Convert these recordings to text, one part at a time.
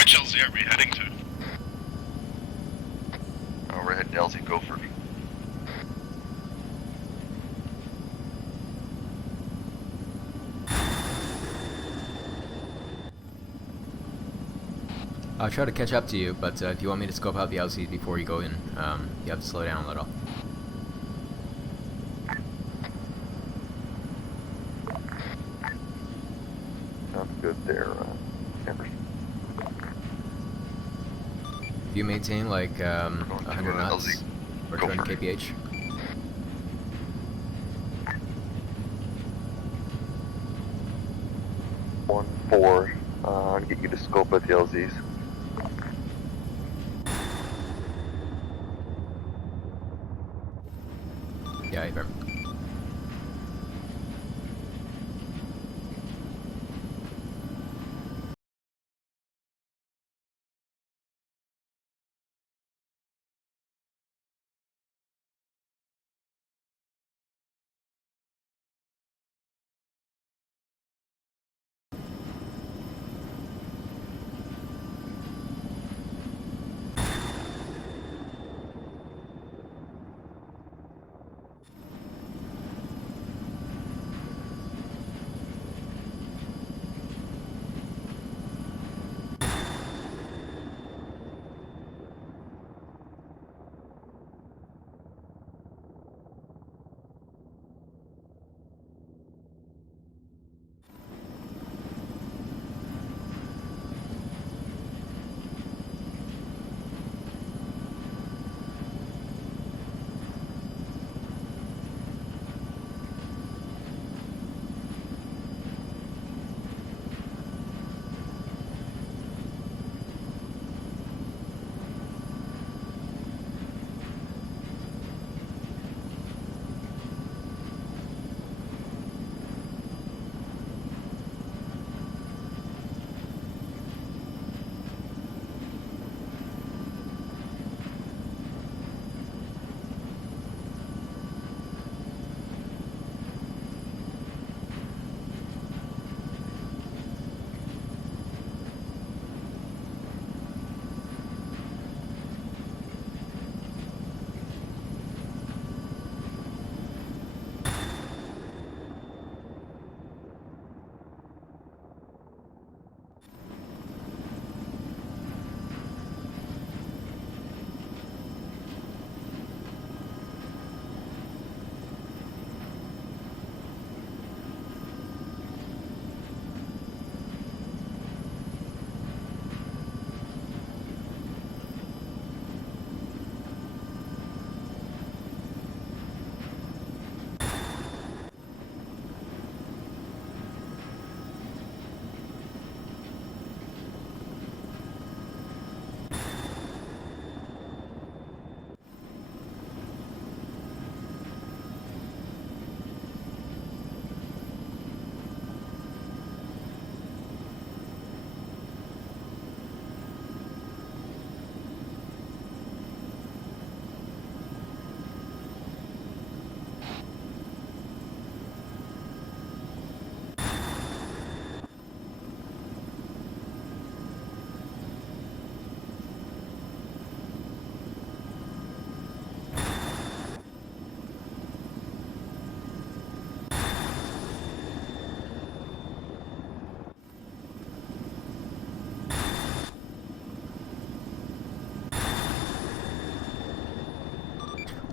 Which LZ are we heading to? Oh, we're heading to LZ Gopher. I'll try to catch up to you, but if you want me to scope out the LCs before you go in, you have to slow down a little. Sounds good there, Emerson. If you maintain like 100 knots or 200 kph. One four, I'll get you to scope at the LZs. Yeah, fair.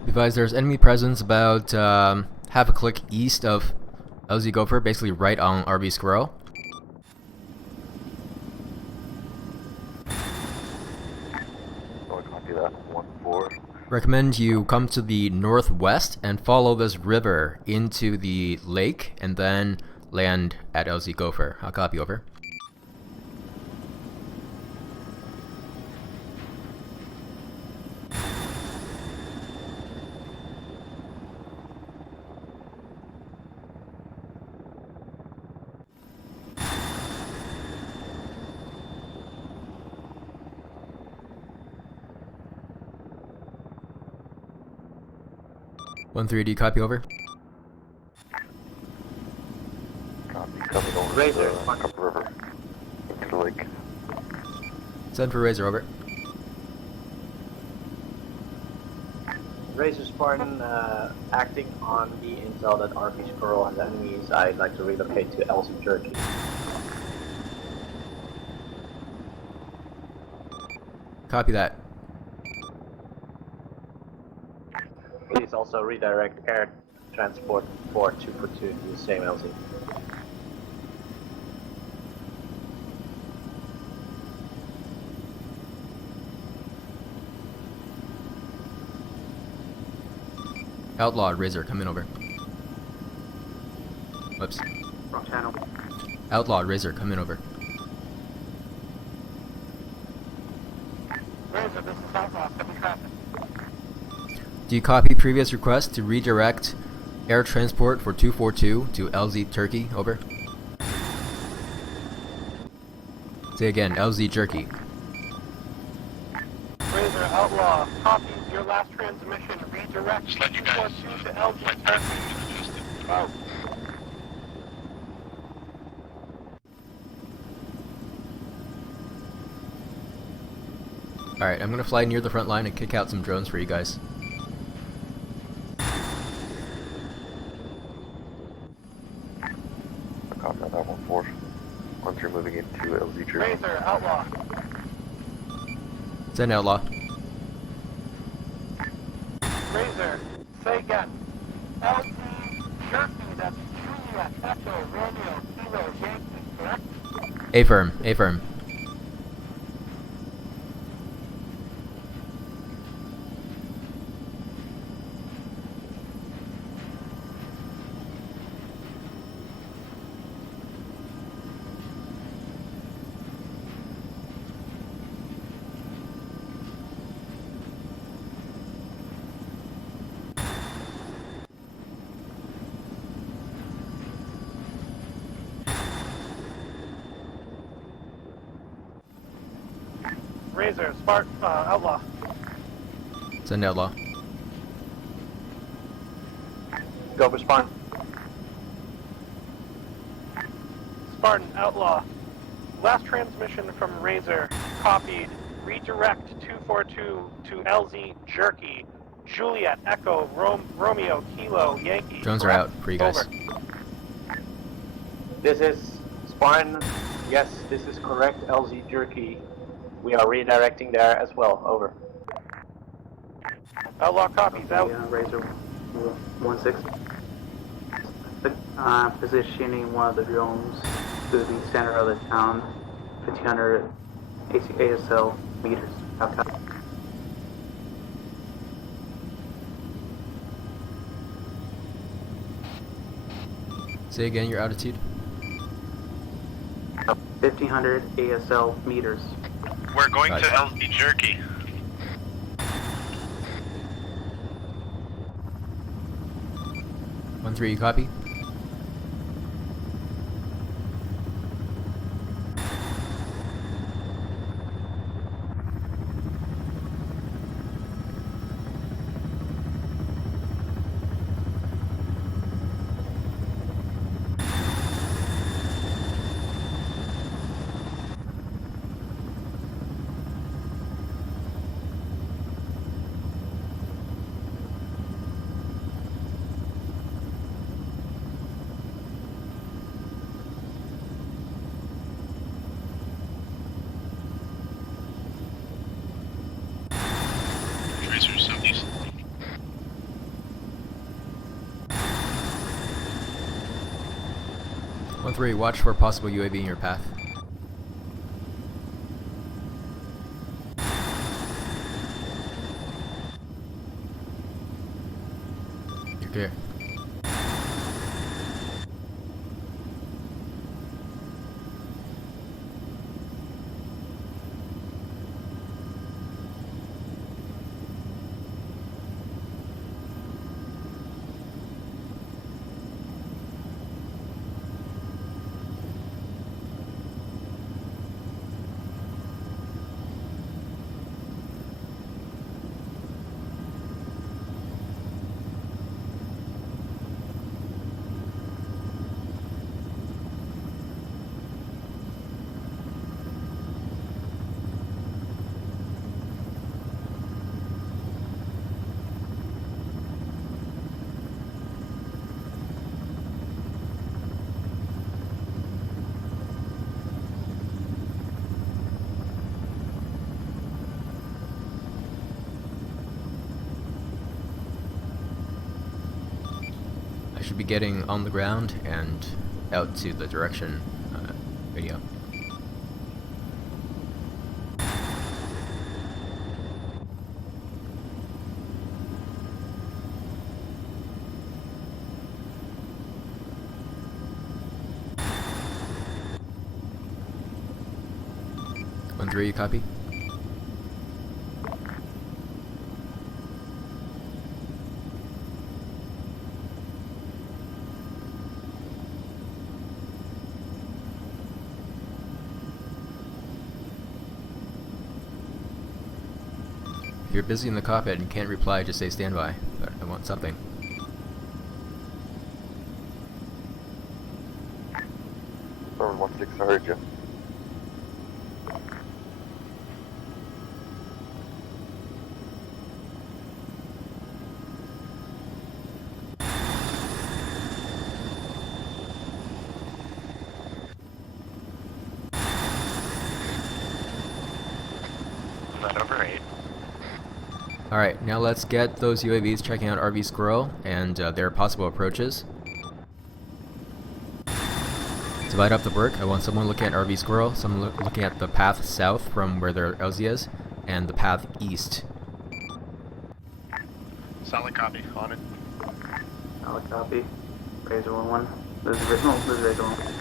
Be advised, there's enemy presence about half a click east of LZ Gopher, basically right on RB Squirrel. Oh, copy that. 1-4. Recommend you come to the northwest and follow this river into the lake and then land at LZ Gopher. I'll copy, over. One 3D, copy, over. Copy, coming over Right the there. Cup River into the lake. Send for Razor, over. Razor Spartan, acting on the intel that RP Squirrel has enemies, I'd like to relocate to Elsie, Turkey. Copy that. Please also redirect air transport for 242 to the same LZ. Outlaw, Razor, come in, over. Whoops. Wrong channel. Outlaw, Razor, come in, over. Razor, this is Outlaw, heavy traffic. Do you copy previous request to redirect air transport for 242 to LZ Turkey, over? Say again, LZ Jerky. Razor, Outlaw, copies your last transmission. Redirect 242 to LZ Turkey. Oh. Alright, I'm gonna fly near the front line and kick out some drones for you guys. Combat that 1-4. Once you're moving into LZ Tree. Razor, Outlaw. Send Outlaw. Razor, say again. LZ Jerky, that's Juliet, Echo, Romeo, Kilo, Yankee, correct? A-firm, A-firm. Razor, Spark, Outlaw. Send Outlaw. Go for Spartan. Spartan, Outlaw. Last transmission from Razor, copied. Redirect 242 to LZ Jerky. Juliet, Echo, Romeo, Kilo, Yankee. Drones are out for you guys. Over. This is Spartan. Yes, this is correct, LZ Jerky. We are redirecting there as well. Over. Outlaw copies out. Razor 16. Positioning one of the drones to the center of the town, 1500 ASL meters. Outside. Say again your altitude. 1500 ASL meters. We're going Roger. to LZ Jerky. One three, you copy? Tracer southeast. One three, watch for possible UAV in your path. You're clear. should be getting on the ground and out to the direction radio. Andre, you copy? If you're busy in the cockpit and can't reply, just say standby. But I want something. Server 1-6, I heard you. Not over 8. Alright, now let's get those UAVs checking out RV Squirrel and their possible approaches. To light up the work, I want someone looking at RV Squirrel, someone looking at the path south from where their LZ is, and the path east. Solid copy. On it. Solid copy. Razor 1-1. This is Razor 1.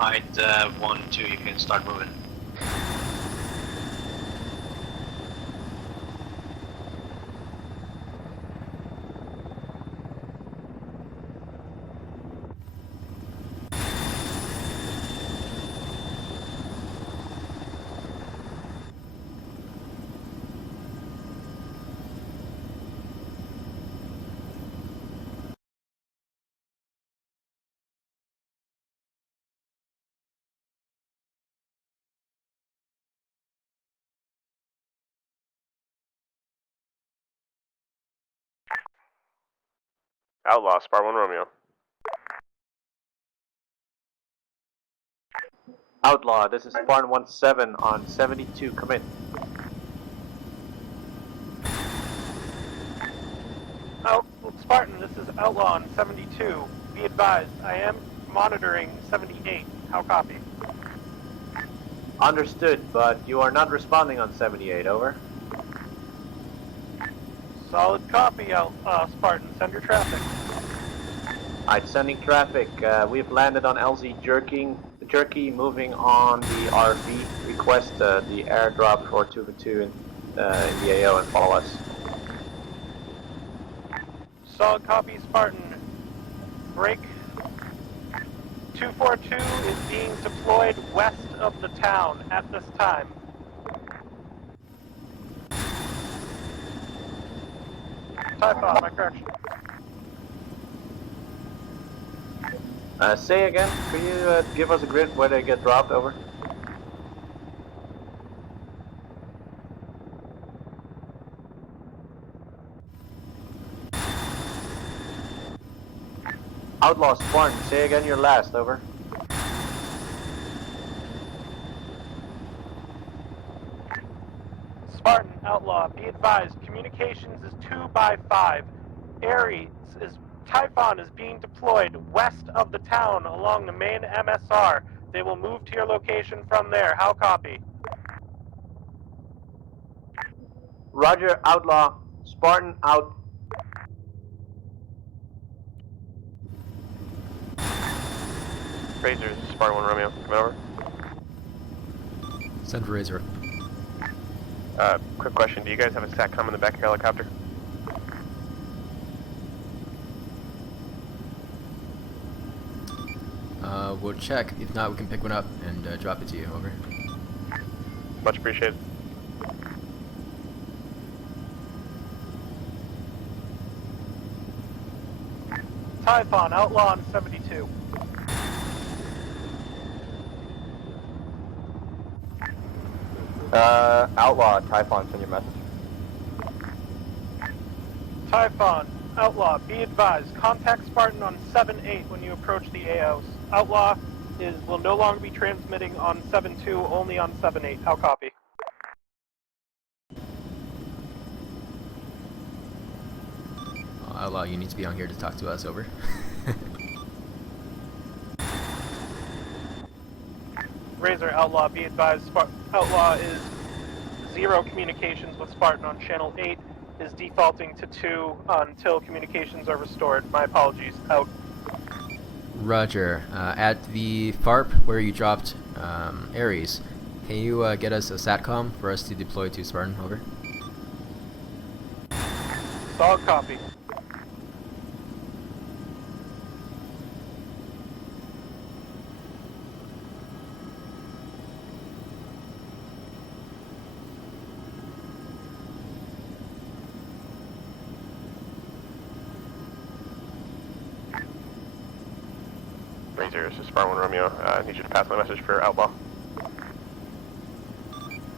Alright, 1-2, you can start moving. Outlaw, Spar 1 Romeo. Outlaw, this is Spartan 1-7 on 72, come in. Spartan, this is Outlaw on 72. Be advised, I am monitoring 78. How copy? Understood, but you are not responding on 78, over. Solid copy, Spartan. Send your traffic. Alright, sending traffic. We've landed on LZ Jerky, moving on the RV. Request the airdrop for 2 in the AO and follow us. Solid copy, Spartan. Break 242 is being deployed west of the town at this time. Typhon, my correction. Say again, could you give us a grid where they get dropped, over? Outlaw Spartan, say again your last, over. Spartan, Outlaw, be advised, communications is 2 by 5. Aries is Typhon is being deployed west of the town along the main MSR. They will move to your location from there. How copy? Roger, Outlaw. Spartan out. Razor, Spar 1 Romeo. Come over. Send for Razor. Quick question. Do you guys have a SATCOM in the back of your helicopter? We'll check. If not, we can pick one up and drop it to you. Over. Much appreciated. Typhon, Outlaw on 72. Outlaw, Typhon, send your message. Typhon, Outlaw, be advised, contact Spartan on 7-8 when you approach the AOs. Outlaw will no longer be transmitting on 7-2, only on 7-8. How copy? Outlaw, you need to be on here to talk to us, over. Razor, Outlaw, be advised, Outlaw is 0 communications with Spartan on channel 8, is defaulting to 2 until communications are restored. My apologies, out. Roger. At the FARP where you dropped Ares, can you get us a SATCOM for us to deploy to Spartan, over? Solid copy. Razor, this is Spartan 1 Romeo. I need you to pass my message for Outlaw.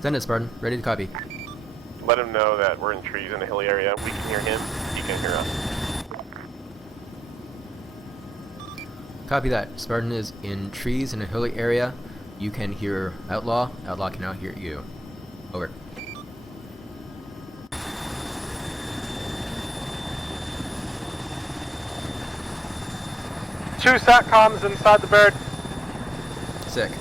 Send it, Spartan. Ready to copy. Let him know that we're in trees in a hilly area. We can hear him, he can hear us. Copy that. Spartan is in trees in a hilly area. You can hear Outlaw. Outlaw can now hear you. Over. Two SATCOMs inside the bird. Sick.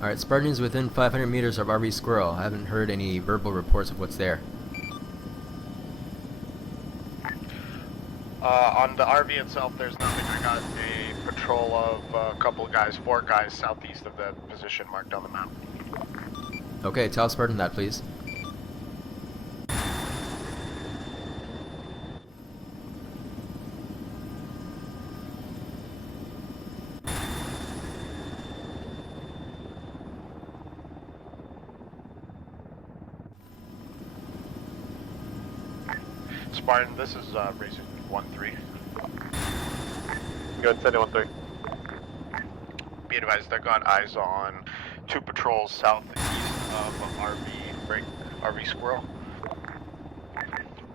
Alright, Spartan is within 500 meters of RV Squirrel. I haven't heard any verbal reports of what's there. On the RV itself, there's nothing. I got a patrol of a couple of guys, 4 guys southeast of the position marked on the map. Okay, tell Spartan that, please. Spartan, this is Razor 1-3. Go ahead and send it 1-3. Be advised, I got eyes on 2 patrols southeast of RV Squirrel.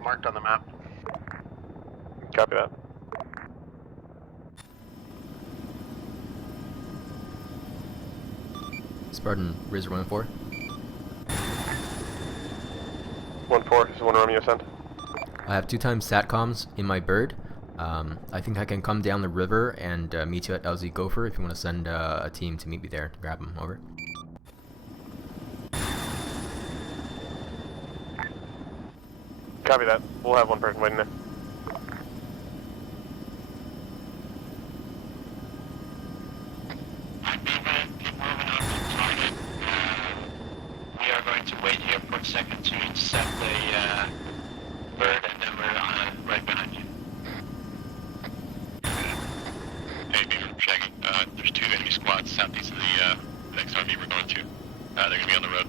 Marked on the map. Copy that. Spartan, Razor 1-4. 1-4, this is 1 Romeo, send. I have 2 times SATCOMs in my bird. I think I can come down the river and meet you at LZ Gopher if you want to send a team to meet me there. Grab them, over. Copy that. We'll have 1 person waiting there. We are going to wait here for a second to intercept the bird, and then we're right behind you. Hey, Beaver, Shaggy. There's 2 enemy squads southeast of the next RV we're going to. They're going to be on the road.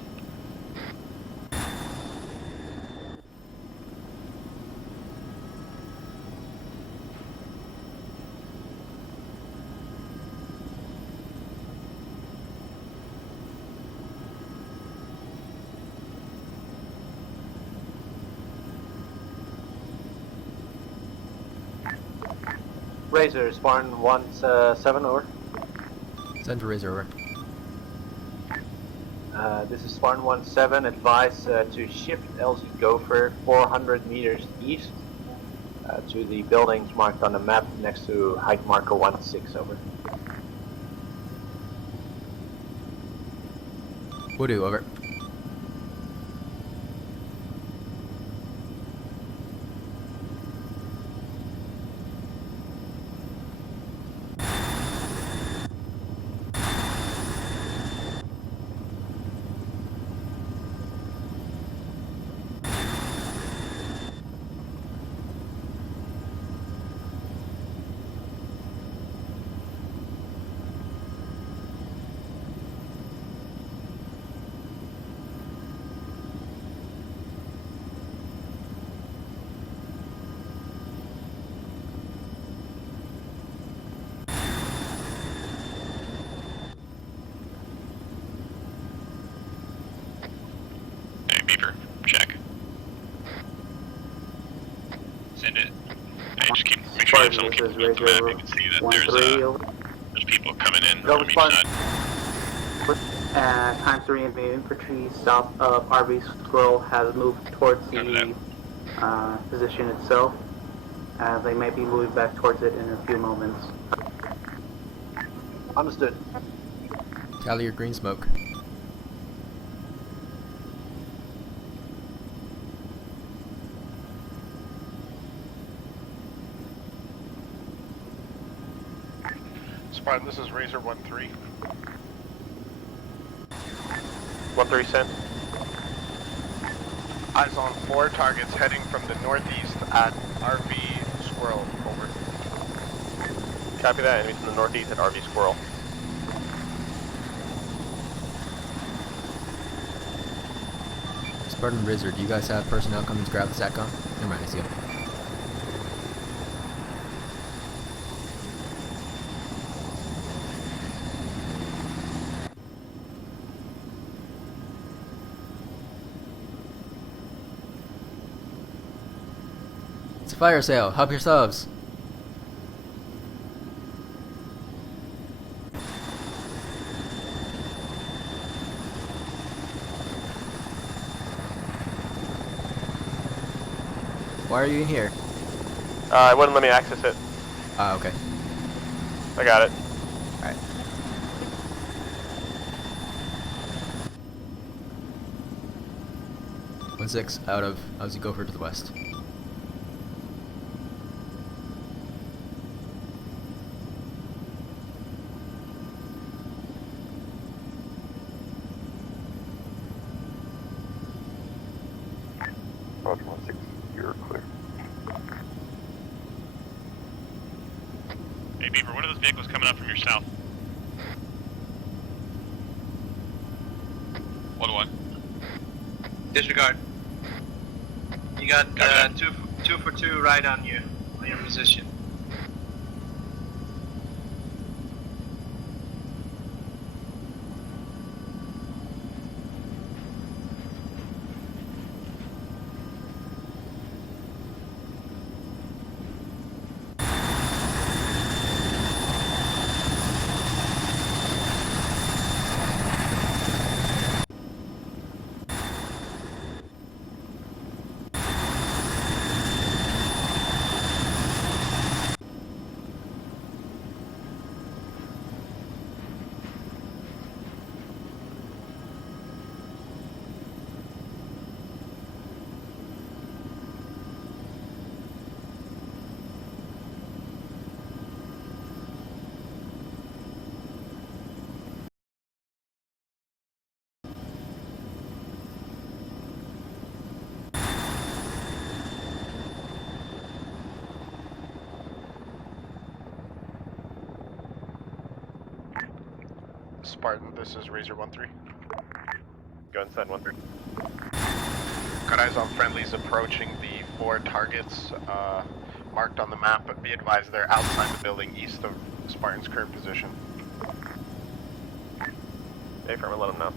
Razor, Spartan 1-7, over. Send for Razor, over. This is Spartan 1-7, advise to shift LZ Gopher 400 meters east to the buildings marked on the map next to height marker 1-6, over. Woodoo, over. have Spartan, someone this is keep looking at the map, you Razor can see that 1-3. there's people coming in Go from each Spartan. side. Times 3 invading infantry south of RV Squirrel has moved towards the position itself. They may be moving back towards it in a few moments. Understood. Tally your green smoke. Spartan, this is Razor 1-3. 1-3 sent. Eyes on 4 targets heading from the northeast at RV Squirrel. Over. Copy that. Enemies from the northeast at RV Squirrel. Spartan Rizzer, do you guys have personnel coming to grab the SATCOM? Never mind, I see him. It's a fire sale. Help yourselves. Why are you in here? It wouldn't let me access it. Ah, okay. I got it. Alright. One 6 out of Aussie Gopher to the west. Roger 1-6, you're clear. Hey Beaver, what are those vehicles coming up from your south? 1-1. Disregard. You got two for two right on you, on your position. Spartan, this is Razor 1-3. Go and send 1-3. Got eyes on friendlies approaching the 4 targets marked on the map, but be advised they're outside the building east of Spartan's current position. Hey, firm, let them know.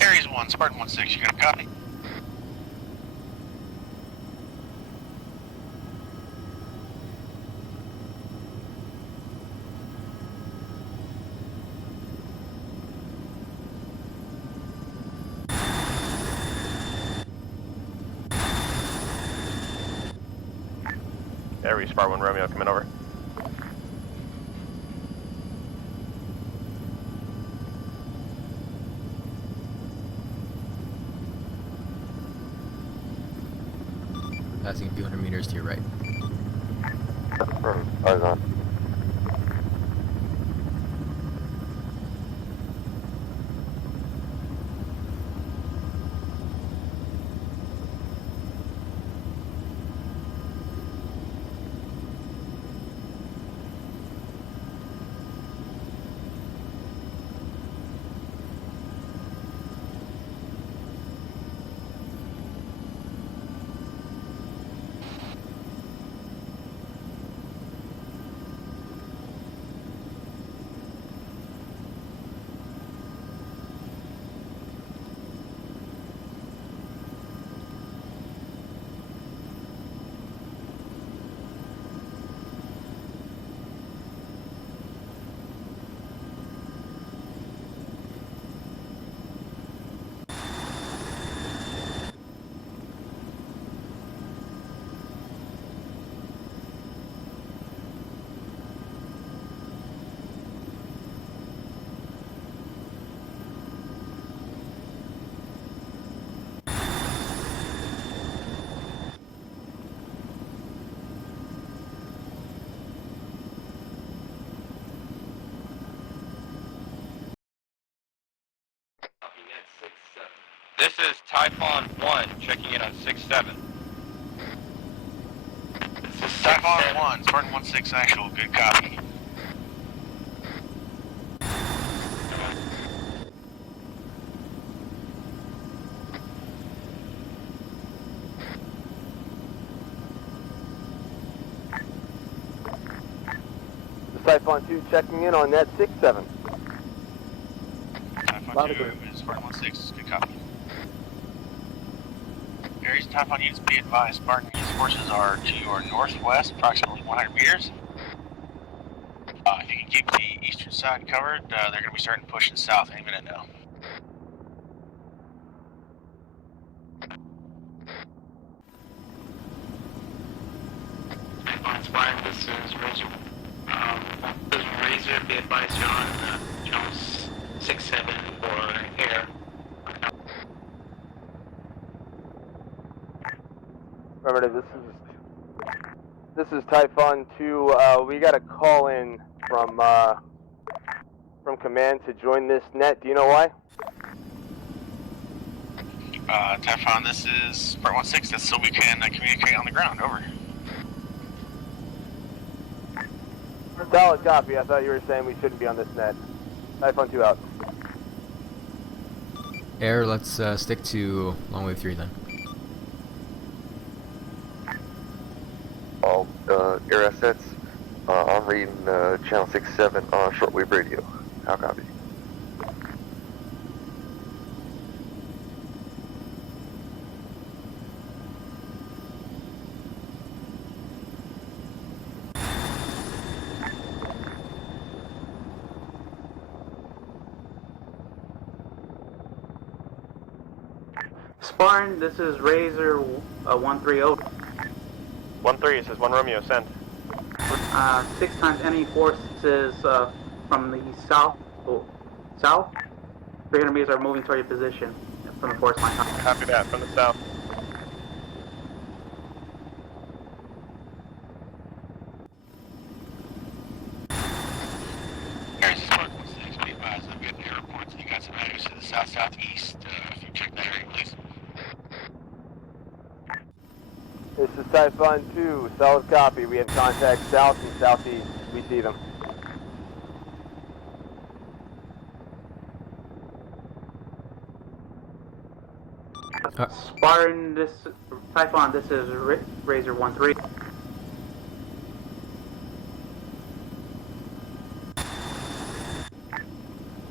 Aries 1, Spartan 1-6, you gonna copy? Aries, Spar 1 Romeo, coming over. Passing a few hundred meters to your right. Confirmed. Eyes on. is Typhon 1, checking in on 6-7. This is Typhon 1, Spartan 1-6 actual, good copy. Typhon 2 checking in on net 6-7. Typhon 2 is Spartan 1-6, good copy. Aries Typhon units, be advised, Spartan units forces are to your northwest, approximately 100 meters. If you can keep the eastern side covered, they're going to be starting pushing south any minute now. Typhon Spartan, this is Razor. This is Razor, be advised, John. Jones 6-7 for air. Remember, this is Typhon 2. We got a call in from command to join this net. Do you know why? Typhon, this is Spartan 1-6, that's so we can communicate on the ground, over. Solid copy. I thought you were saying we shouldn't be on this net. Typhon 2 out. Air, let's stick to long wave 3 then. All air assets, I'm reading channel 6-7 on shortwave radio. How copy? Spartan, this is Razor 130. 1-3, it says 1 Romeo, send. 6 times enemy forces from the south. South? 300 meters are moving toward your position from the force line. Copy that, from the south. Aries Spartan 1-6, be advised, I've got the air reports, you got some enemies to the south-southeast, if you check that area, please. This is Typhon 2. Solid copy. We have contact south and southeast. We see them. Spartan, Typhon, this is Razor 1-3.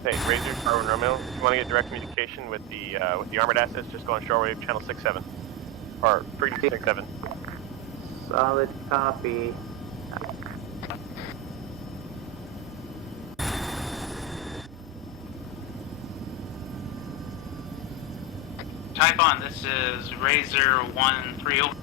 Hey, Razor, Darwin Romeo, if you want to get direct communication with the armored assets, just go on shortwave channel 6-7. Or 3-6-7. Solid copy. Typhon, this is Razor 130.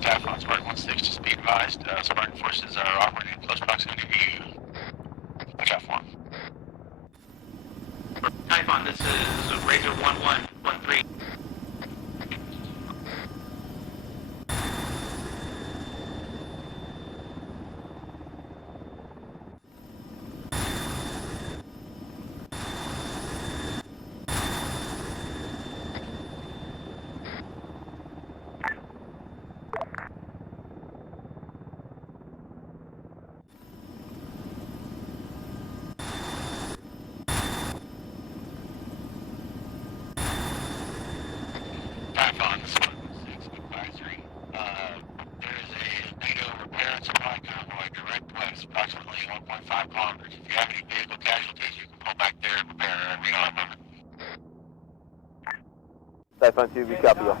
Typhon, Spartan 1-6, just be advised, Spartan forces are operating in close proximity to you. Watch out for them. Typhon, this is Razor 1113. Typhon, Spartan 1-6, advisory. There is a NATO repair and supply convoy direct west, approximately 1.5 kilometers. If you have any vehicle casualties, you can pull back there and repair and ring on number. Typhon 2, we copy you.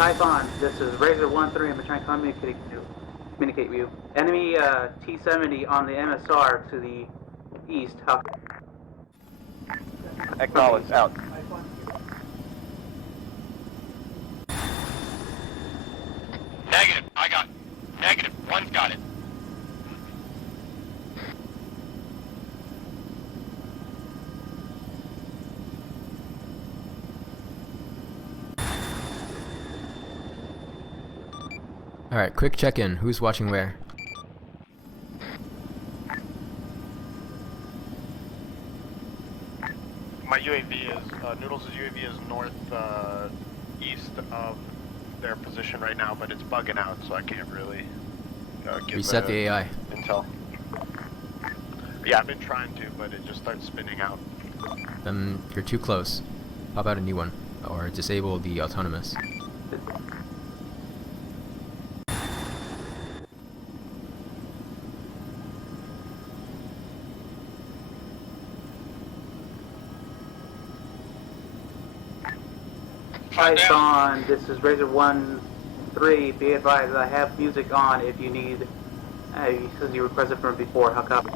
Typhon, this is Razor 1-3. I'm trying to communicate with you. Enemy T-70 on the MSR to the east. How? Acknowledge, out. Negative, I got it. Negative, one's got it. Alright, quick check-in. Who's watching where? My UAV is, Noodles' UAV is north, east of their position right now, but it's bugging out, so I can't really give Reset the AI. intel. Yeah, I've been trying to, but it just starts spinning out. Then you're too close. Pop out a new one. Or disable the autonomous. Python, this is Razor 1-3. Be advised, I have music on if you need. Since you requested from before, how copy?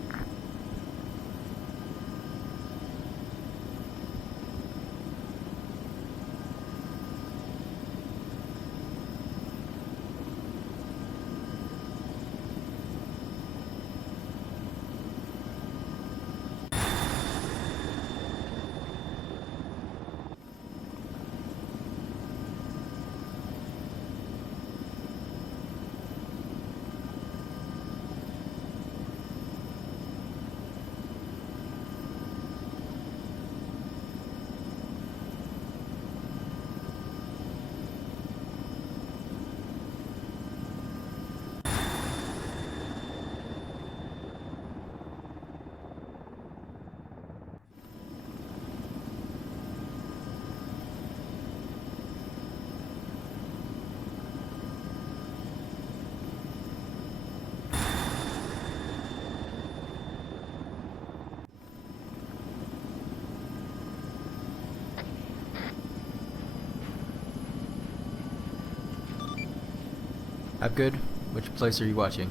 I'm good. Which place are you watching?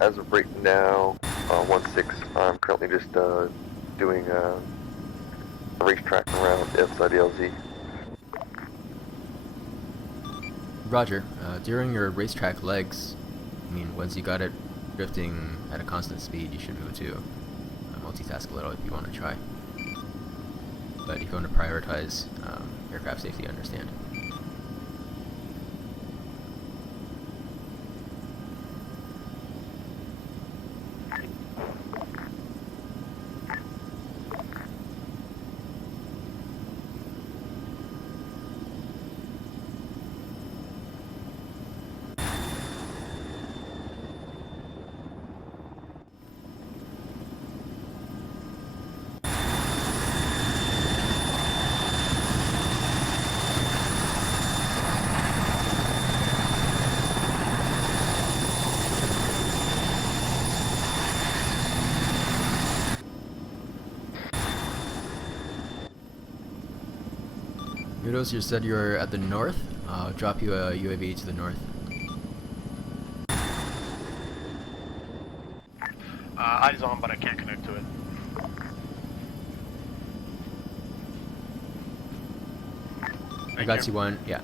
As of right now, 1-6, I'm currently just doing a racetrack around outside the LZ. Roger. During your racetrack legs, I mean, once you got it drifting at a constant speed, you should be able to multitask a little if you want to try. But if you want to prioritize aircraft safety, I understand. Noodles, you said you're at the north. I'll drop you a UAV to the north. Eyes on, but I can't connect to it. I got you one, yeah.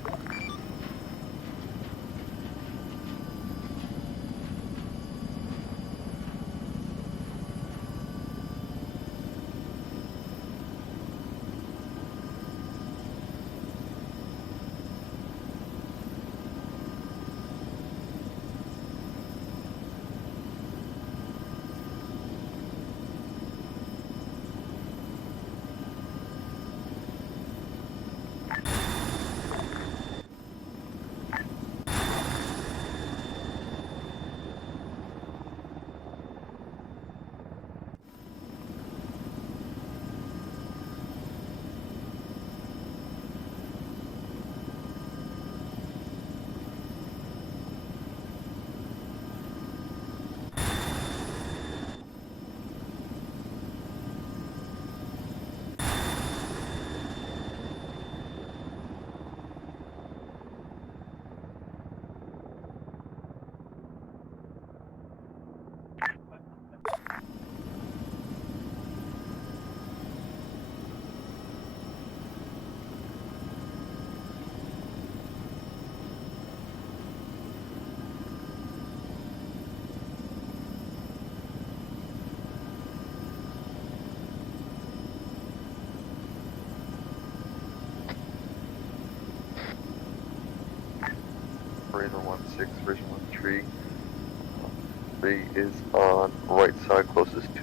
is on right side closest to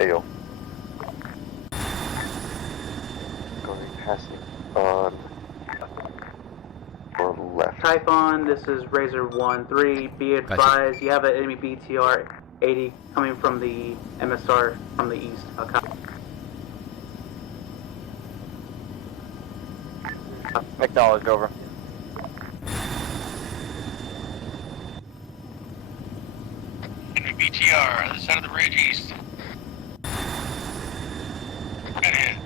AO. Going passing on your left. Typhon, this is Razor 1-3. Be advised, you have an enemy BTR 80 coming from the MSR from the east. Okay. Acknowledged, over. Enemy BTR, other side of the bridge east. Right ahead.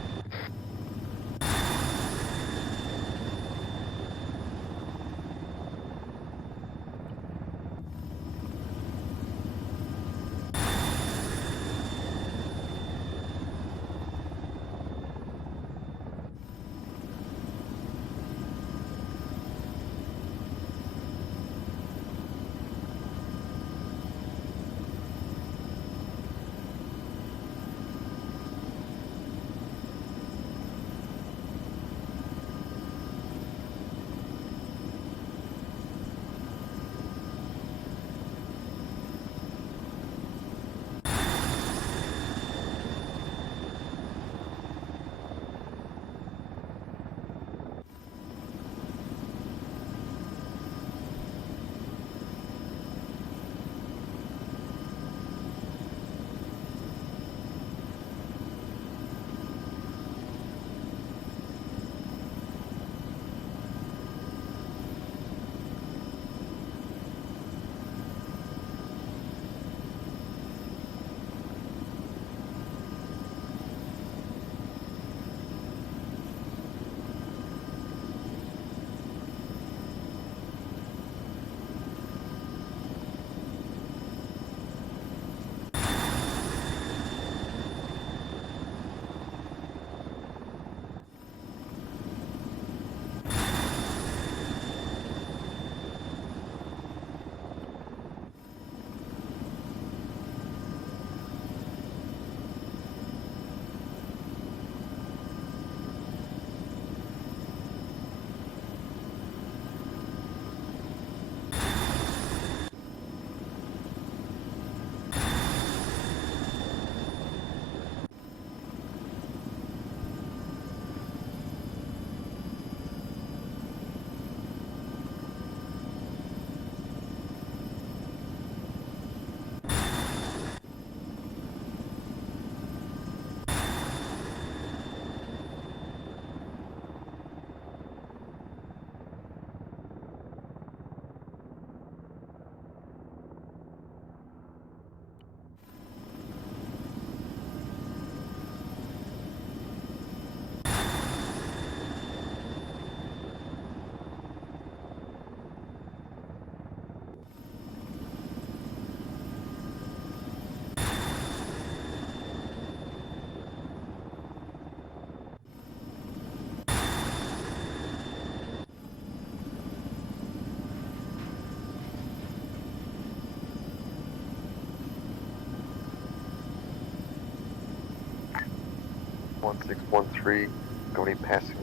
One 613, going passing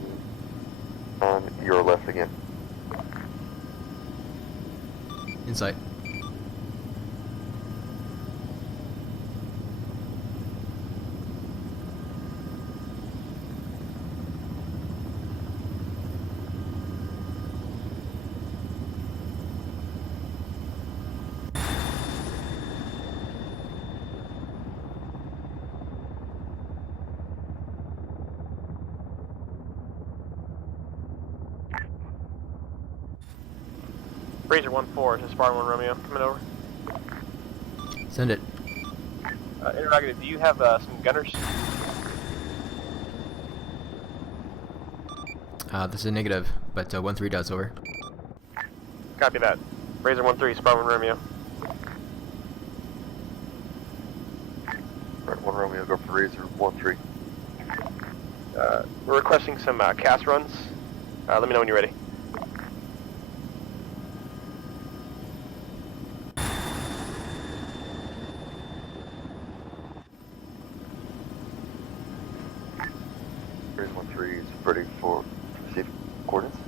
on your left again. Insight. Razor 1-4, this is Spartan 1 Romeo, coming over. Send it. Interrogative, do you have some gunners? This is a negative, but 1-3 does, over. Copy that. Razor 1-3, Spartan 1 Romeo. Right, 1 Romeo, go for Razor 1-3. We're requesting some cast runs. Let me know when you're ready. Razor 1-3 is ready for receive coordinates.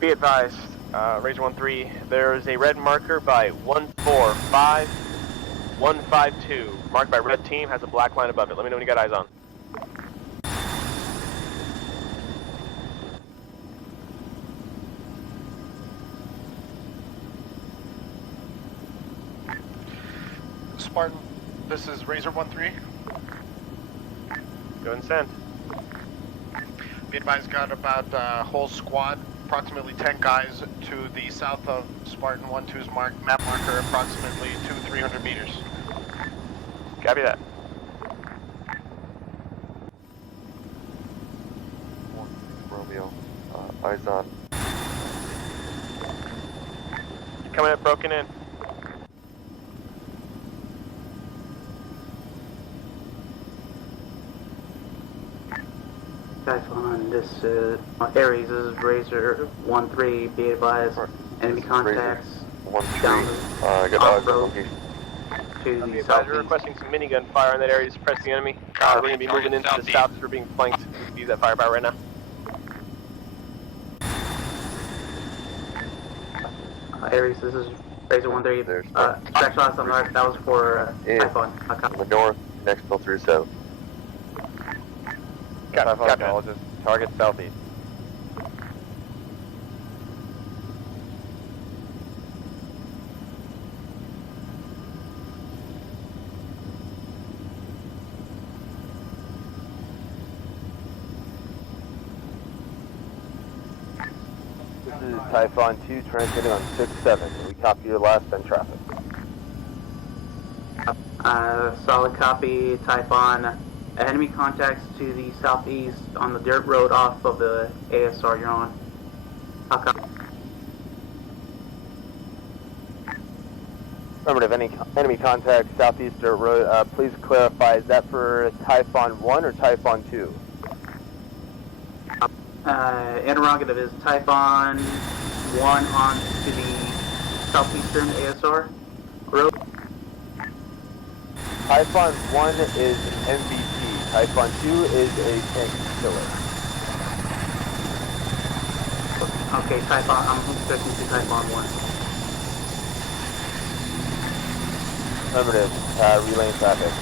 Be advised, Razor 1-3, there is a red marker by 145152. Marked by red team, has a black line above it. Let me know when you got eyes on. Spartan, this is Razor 1-3. Go and send. Be advised, got about a whole squad, approximately 10 guys to the south of Spartan 1-2's map marker, approximately 200-300 meters. Copy that. Romeo, eyes on. Coming in, broken in. Typhon, this Aries, this is Razor 1-3, be advised, enemy contacts down Got eyes on location. to Be the advised, we're southeast. requesting some minigun fire in that area to suppress the enemy. We're going to be moving into the south as we're being flanked. We can use that firepower right now. Aries, this is Razor 1-3. Track shots on the right, that was for Typhon. On the north, next filter is south. Captain. Target southeast. This is Typhon 2 transmitting on 6-7. We copy your last bend traffic. Solid copy, Typhon. Enemy contacts to the southeast on the dirt road off of the ASR you're on. Affirmative, any enemy contact southeast dirt road. Please clarify, is that for Typhon 1 or Typhon 2? Interrogative is Typhon 1 on to the southeastern ASR road. Typhon 1 is an MVP. Typhon 2 is a tank killer. Okay, Typhon, I'm switching to Typhon 1. Affirmative, relaying traffic.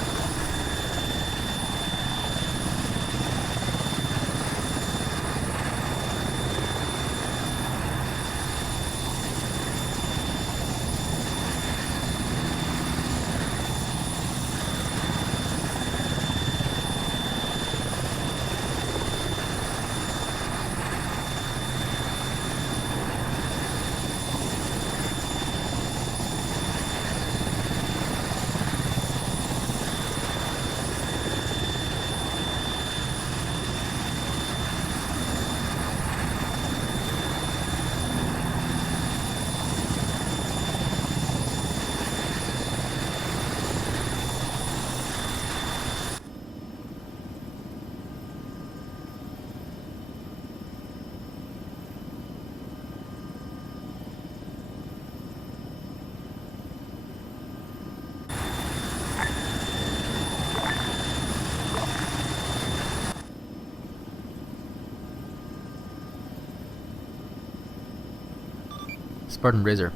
Spartan Razor.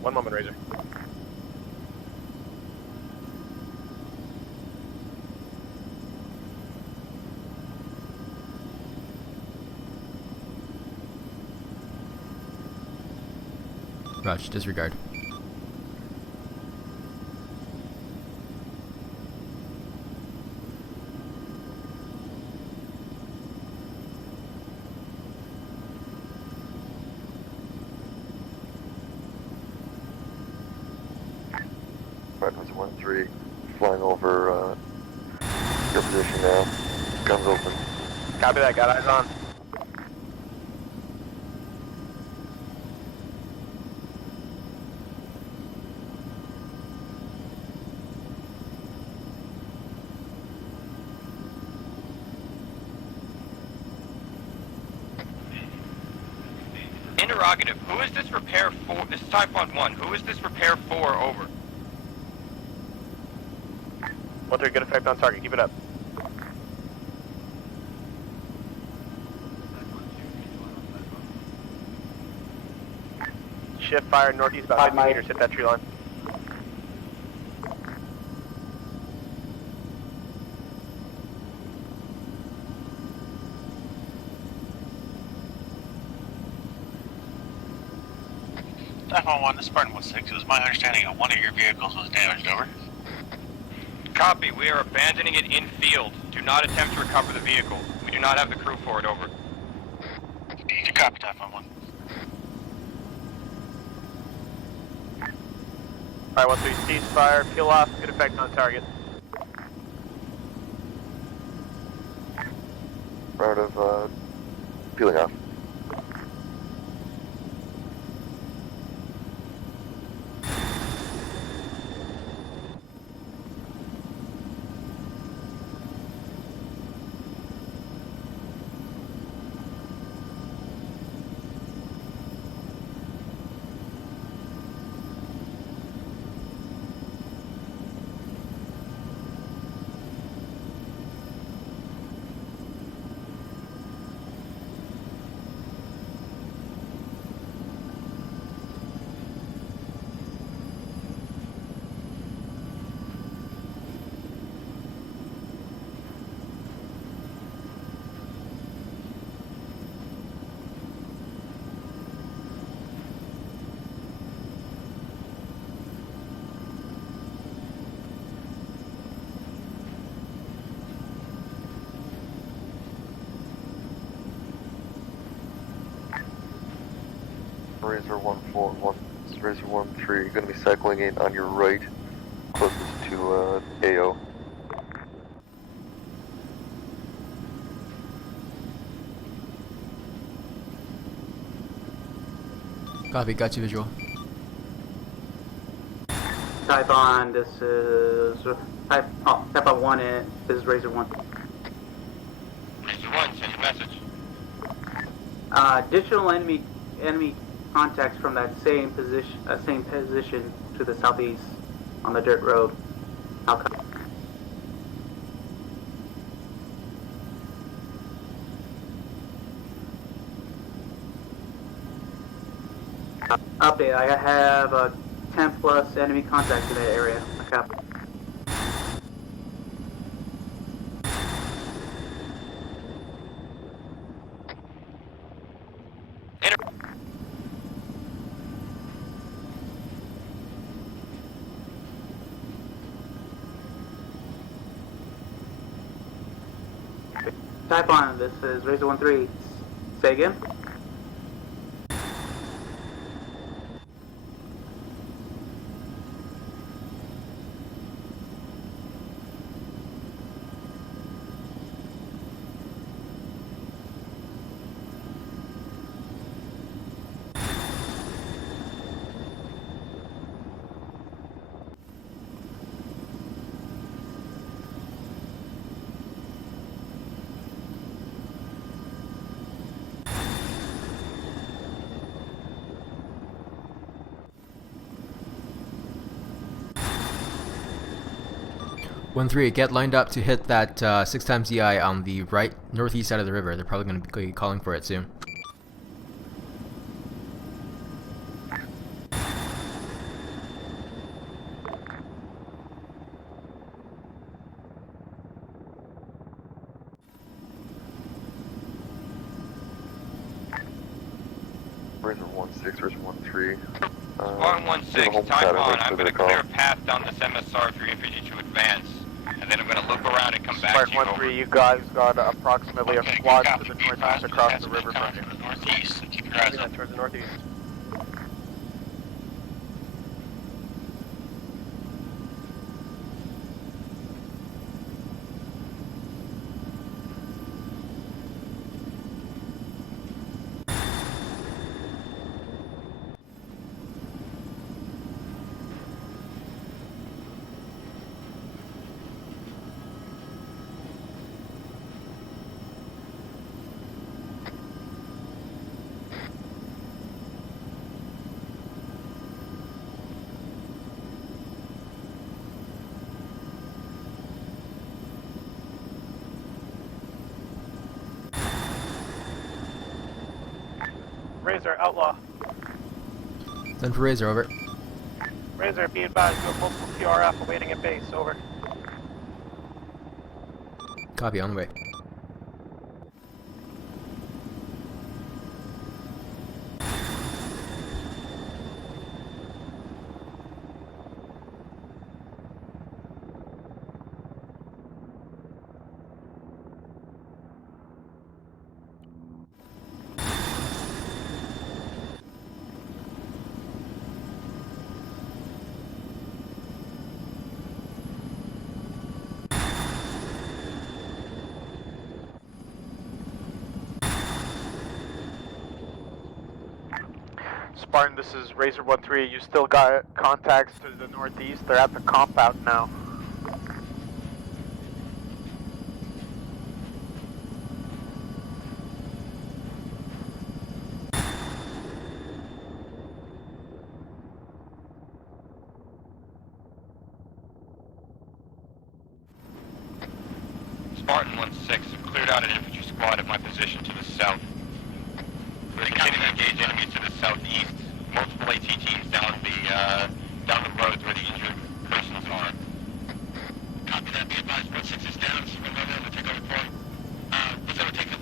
One moment, Razor. Raj, disregard. Frequency 1-3, flying over your position now. Guns open. Copy that, got eyes on. Interrogative, who is this repair for? This is Typhon 1. Who is this repair for? Over. 1-3, good effect on target. Keep it up. shift fire northeast about 50 meters, hit that tree line. Typhoon 1, this is Spartan 1-6. It was my understanding that one of your vehicles was damaged, over. Copy. We are abandoning it in field. Do not attempt to recover the vehicle. We do not have the crew for it, over. You copy, Typhoon 1. Alright, 1-3, ceasefire, peel off, good effect on target. Route of peeling off. Razor 141, Razor 13, going to be cycling in on your right, closest to AO. Copy, got you visual. Typhon, this is Typhon 1, and this is Razor 1. Razor 1, send your message. Additional enemy contacts from that same position to the southeast on the dirt road. Update, I have 10 plus enemy contacts in that area. Okay. Typhon, this is Razor 13. Say again? One 3, get lined up to hit that 6 times EI on the right northeast side of the river. They're probably going to be calling for it soon. Razor 1-6, Razor 1-3. Spartan 1-6, Typhon, I'm going to clear a path down this MSR for infantry to advance, and then I'm going to loop around and come back Spartan to you. 1-3, you guys got approximately a squad to the northeast across the river from you. Northeast, keep your eyes Yeah, up. towards the northeast. Razor, outlaw. Then for Razor, over. Razor, be advised, you have multiple QRF awaiting at base, over. Copy, on the way. Spartan, this is Razor 1-3. You still got contacts to the northeast. They're at the compound now. Spartan 1-6, cleared out an infantry squad at my position to the south. We're continuing to engage enemies to the southeast. Multiple AT teams down the roads where the injured persons are. Copy that. Be advised. 1-6 is down. So we're going to take over point. What's over take over?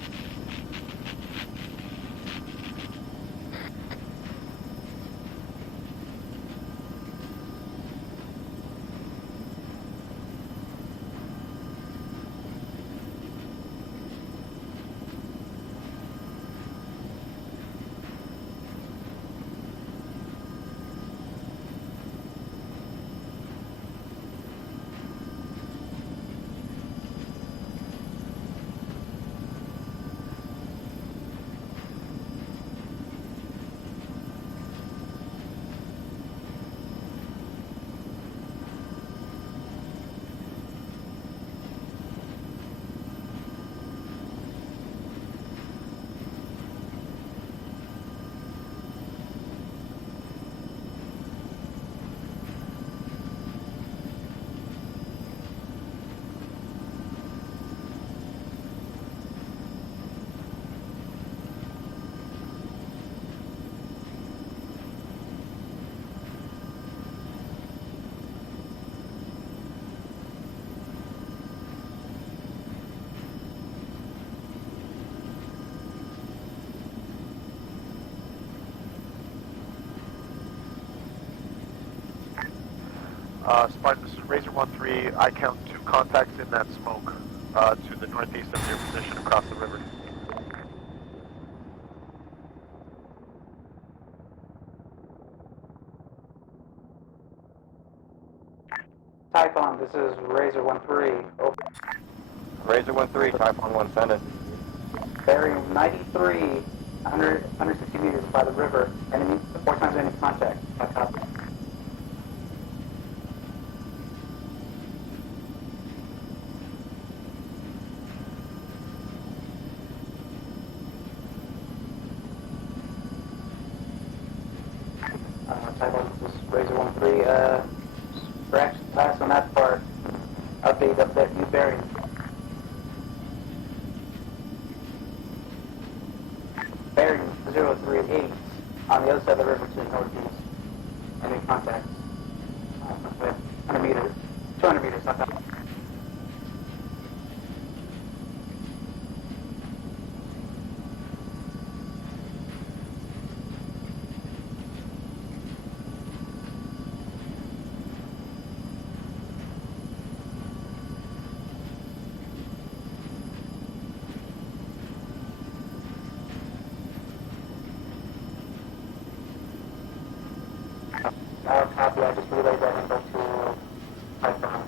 Spartan, this is Razor 1-3. I count 2 contacts in that smoke to the northeast of your position across the river. Typhon, this is Razor 1-3. Over. Razor 1-3, Typhon 1, send it. Bearing 93, 160 meters by the river. Enemy, 4 times enemy contact. I copy. Typhon, this is Razor 1-3. Scratch pass on that part. Update new bearing. Bearing 038 on the other side of the river to the northeast. Enemy contacts. 100 meters. 200 meters, not that. Copy, I just relayed that info to Python.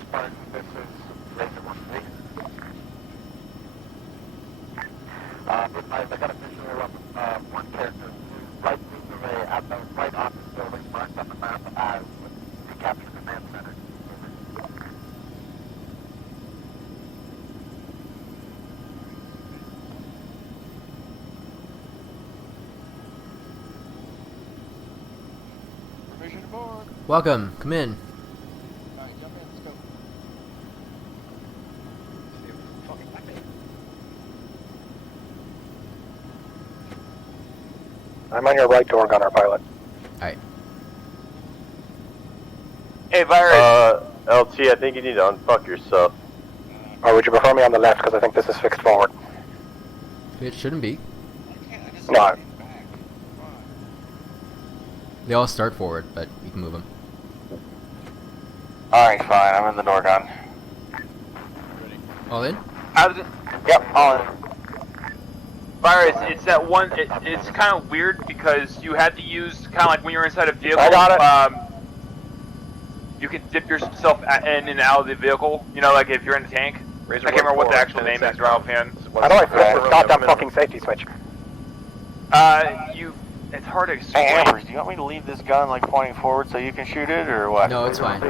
Spartan, this is Razor 1-3. I got a visual of one character who's right moved away at the right office building marked on the map as recaptured command center. Welcome. Come in. Alright, jump in, let's go. I'm on your right door, gunner pilot. Alright. Hey, Virus. LT, I think you need to unfuck yourself. Or would you prefer me on the left, because I think this is fixed forward? It shouldn't be. No. They all start forward, but you can move them. Alright, fine, I'm in the door gun. All in? Yep, all in. Virus, it's that one. It's kind of weird because you had to use kind of like when you're inside a vehicle. I got it. You can dip yourself in and out of the vehicle. You know, like if you're in a tank. I can't remember what the actual name is. You're offhand. How do I flip this goddamn fucking safety switch? It's hard to Hey, explain. Amber, do you want me to leave this gun like pointing forward so you can shoot it, or what? No, it's fine.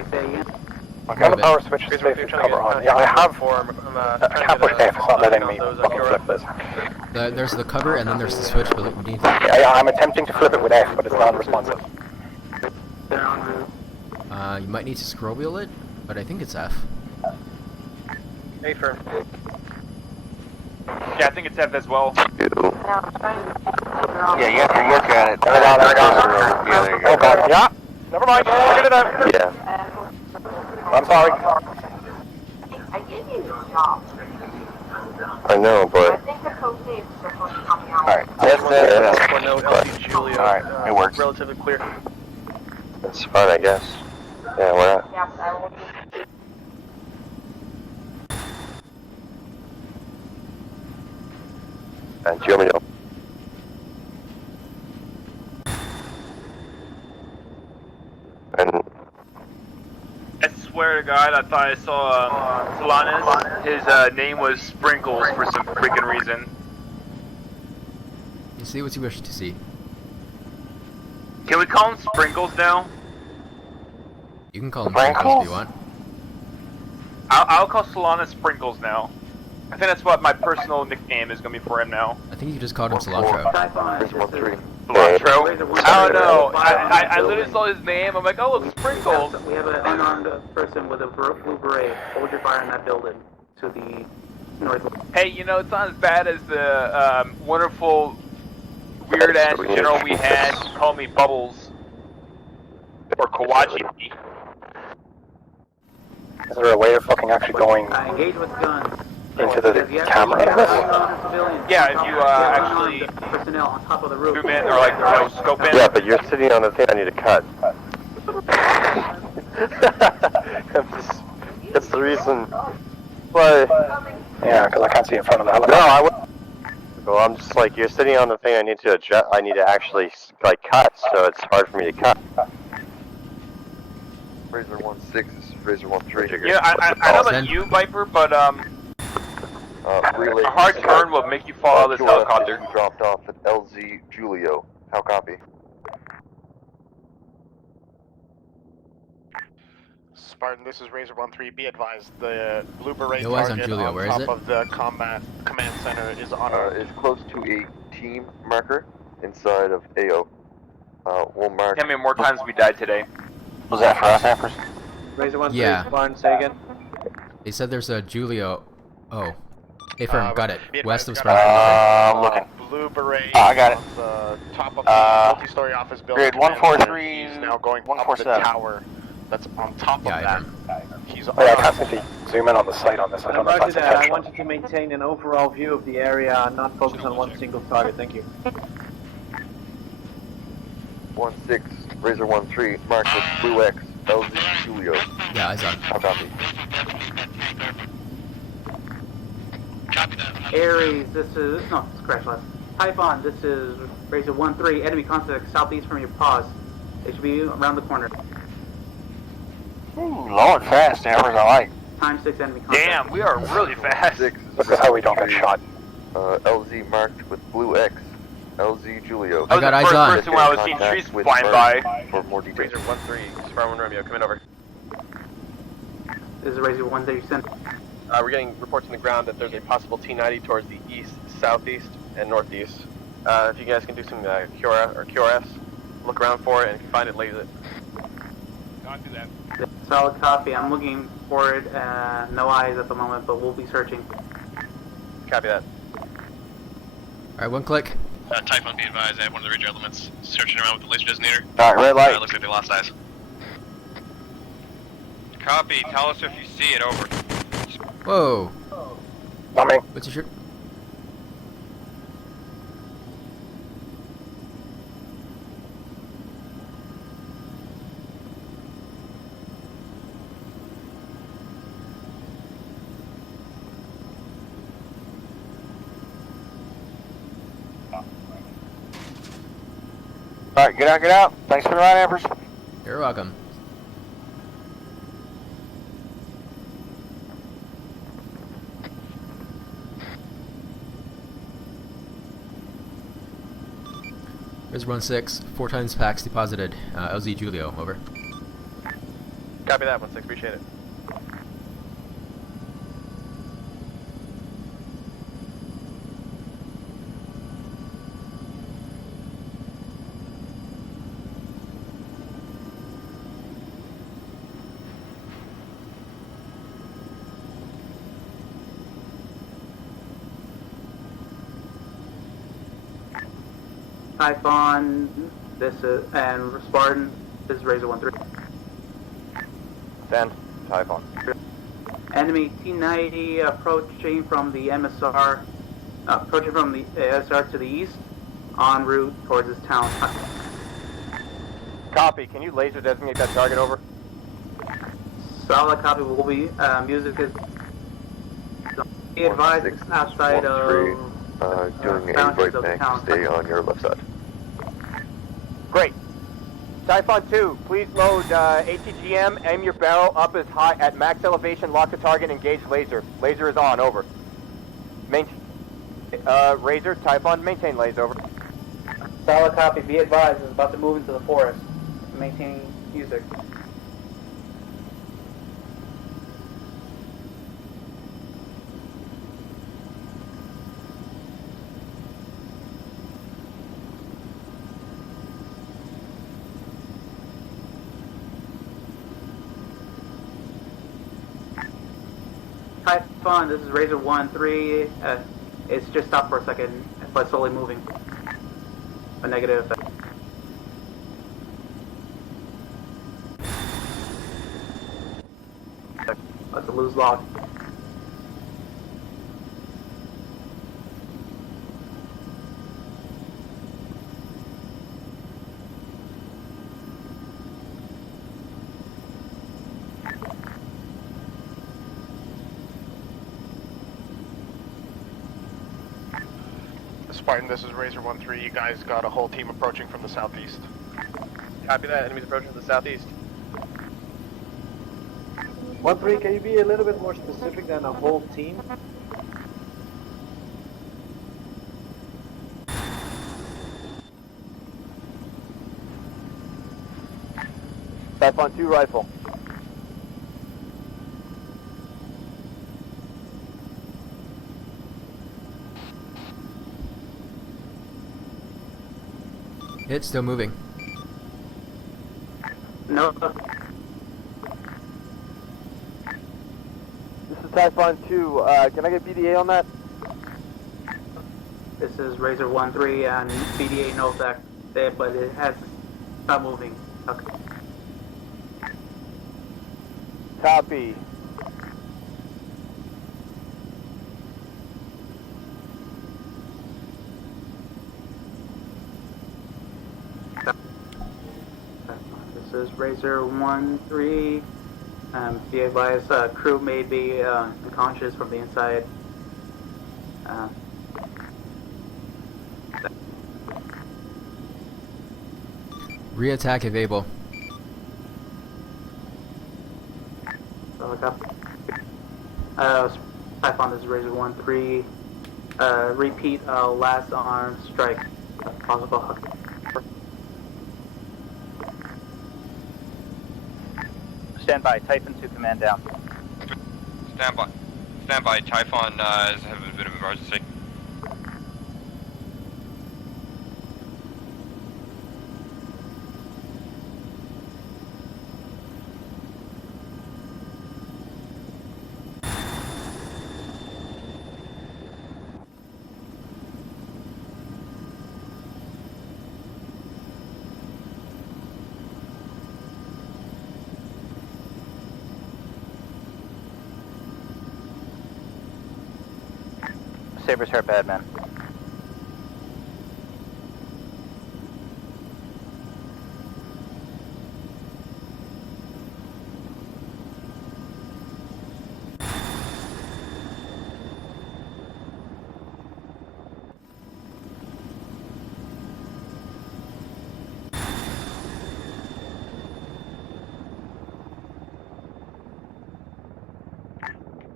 Okay, the power switch is safety cover on. Yeah, I have. I can't push F, it's not letting me fucking flip this. There's the cover and then there's the switch beneath it. Yeah, I'm attempting to flip it with F, but it's non-responsive. You might need to scroll wheel it, but I think it's F. Hey, firm. Yeah, I think it's F as well. Yeah, you have to look at it. Yeah, there you go. Oh god, yeah. Never mind, look at it up. Yeah. I'm sorry. I gave you a job. I know, but... I think the code saves are supposed to be coming out. Alright, that's For no LC Julia. Alright, it works. Relatively clear. That's fine, I guess. Yeah, why not? Yes, I will. And do you want me to... And... I swear to God, I thought I saw Solanas. His name was Sprinkles for some freaking reason. You see what you wish to see. Can we call him Sprinkles now? You can call him Sprinkles if you want. I'll call Solana Sprinkles now. I think that's what my personal nickname is going to be for him now. I think you just called him Cilantro. Cilantro? I don't know. I literally saw his name. I'm like, oh, look, Sprinkles. We have an unarmed person with a blue beret. Hold your fire in that building to the north. Hey, you know, it's not as bad as the wonderful, weird-ass general we had who called me Bubbles. Or Kawachi. Is there a way of fucking actually going Engage with guns. into the camera in this? Yeah, if you actually personnel on top of the roof. zoom in or like no scope in. Yeah, but you're sitting on the thing I need to cut. That's the reason why... Yeah, because I can't see in front of the No, helicopter. I would... Well, I'm just like, you're sitting on the thing I need to adjust, I need to actually, like, cut, so it's hard for me to cut. Razor 1.6, this is Razor 1.3. Yeah, I know about you, Viper, but a hard turn will make you fall out of this helicopter. Dropped off at LZ Julio. How copy? Spartan, this is Razor 1-3. Be advised, the blue beret No eyes on target Julio. on Where is top it? of the command center is on It's close to a team marker inside of AO. We'll mark... How many more times we died today? Was that for us, Empress? Razor 1-3, Yeah. Spartan, say again. They said there's a Julio. Oh. Hey, firm, got it. be West of advised, Spartan. I'm looking. Blue beret I got it. on the top of the multi-story office building. Grid 143, He's now going up the 147. tower that's on top of Yeah, that. He's Oh, yeah, I can't simply zoom in on the site on this. I don't know if Roger that's that, I intentional. want you to maintain an overall view of the area and not focus on one single target, thank you. 1.6, Razor 1.3, marked with Blue X, LZ Julio. Yeah, eyes on. How copy? Aries, this is not crash less. Typhon, this is Razor 1-3. Enemy contact southeast from your paws. They should be around the corner. Ooh, low and fast, Amber's I like. Time 6 enemy contact. Damn, we are really fast. 6 Look at how we don't get shot. LZ marked with Blue X, LZ Julio. I got eyes on. Person when I was seeing trees flying by. For more details. Razor 1-3, Sparrow Romeo, coming over. This is Razor 1-3 center. We're getting reports on the ground that there's a possible T-90 towards the east, southeast, and northeast. If you guys can do some QRFs, look around for it, and if you find it, laser it. Copy that. Solid copy. I'm looking for it. No eyes at the moment, but we'll be searching. Copy that. Alright, one click. Typhon, be advised, I have one of the Ranger elements searching around with the laser designator. Alright, red light. Looks like they lost eyes. Copy, tell us if you see it, over. Whoa. Coming. What's your shirt? Alright, get out. Thanks for the ride, Ambers. You're welcome. Here's 1-6, 4 times packs deposited. LZ Julio, over. Copy that, 1-6, appreciate it. Typhon, this is, and Spartan, this is Razor 1-3. Send. Typhon. Enemy T-90 approaching from the MSR, approaching from the SR to the east, en route towards this town. Copy. Can you laser designate that target, over? Solid copy. Will be music is. Be advised, it's outside of doing a boundaries right of the bank, town. stay on your left side. Great. Typhon 2, please load ATGM, aim your barrel up as high at max elevation, lock the target, engage laser. Laser is on, over. Razor, Typhon, maintain laser, over. Solid copy. Be advised, it's about to move into the forest. Maintaining music. Typhon, this is Razor 1-3. It's just stopped for a second, but slowly moving. A negative effect. That's a loose log. Spartan, this is Razor 1-3. You guys got a whole team approaching from the southeast. Copy that, enemies approaching from the southeast. 1-3, can you be a little bit more specific than a whole team? Typhon 2 rifle. It's still moving. No. This is Typhon 2. Can I get BDA on that? This is Razor 1-3 and BDA knows that, but it has not moving. Okay. Copy. This is Razor 1-3. Be advised, crew may be unconscious from the inside. Reattack if able. Look up. Typhon, this is Razor 1-3. Repeat last arm strike. Possible hook. Stand by. Typhon 2 command down. Stand by. Stand by. Typhon is having a bit of an emergency. Saber's hurt bad, man.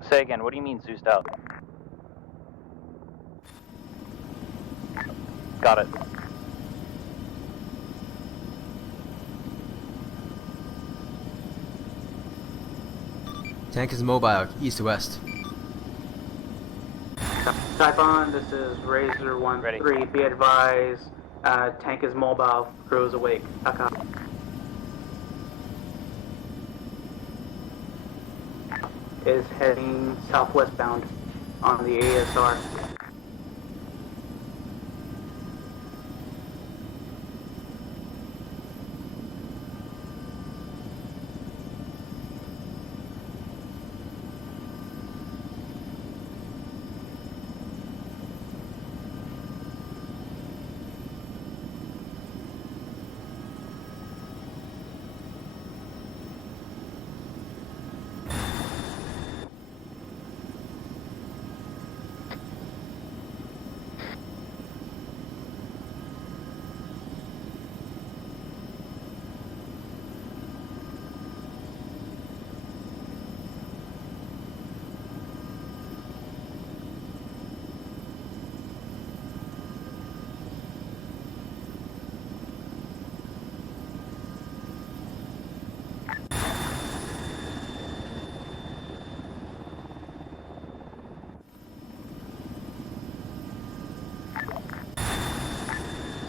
Say again, what do you mean Zeused out? Got it. Tank is mobile, east to west. Typhon, this is Razor 1-3. Be advised, tank is mobile, crew is awake. Okay. Is heading southwestbound on the ASR.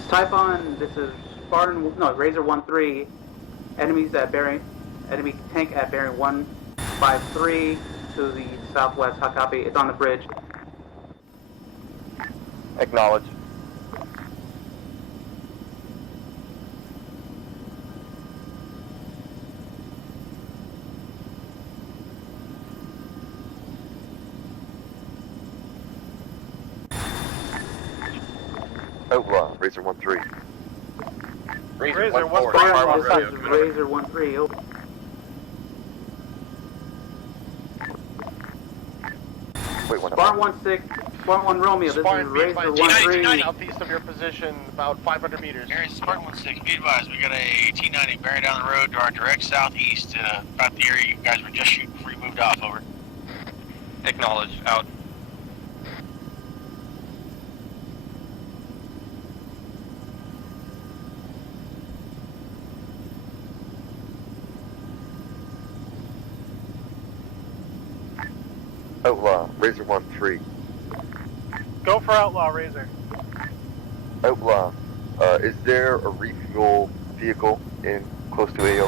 Typhon, this is Razor 1-3. Enemies at bearing, enemy tank at bearing 153 to the southwest. Hot copy. It's on the bridge. Acknowledge. Outlaw, Razor 1-3. Razor 1-4. This is Razor 1-3. Over. Wait, one. Spartan 1-6, Spartan 1 Romeo. This Spartan, is be Razor advised, 1-3. southeast of your position, about 500 meters. Area Spartan 1-6, be advised, we got a T90 bearing down the road to our direct southeast, about the area you guys were just shooting before you moved off, over. Acknowledge. Out. Outlaw, Razor 1-3. Go for Outlaw, Razor. Outlaw, is there a refuel vehicle in close to AO?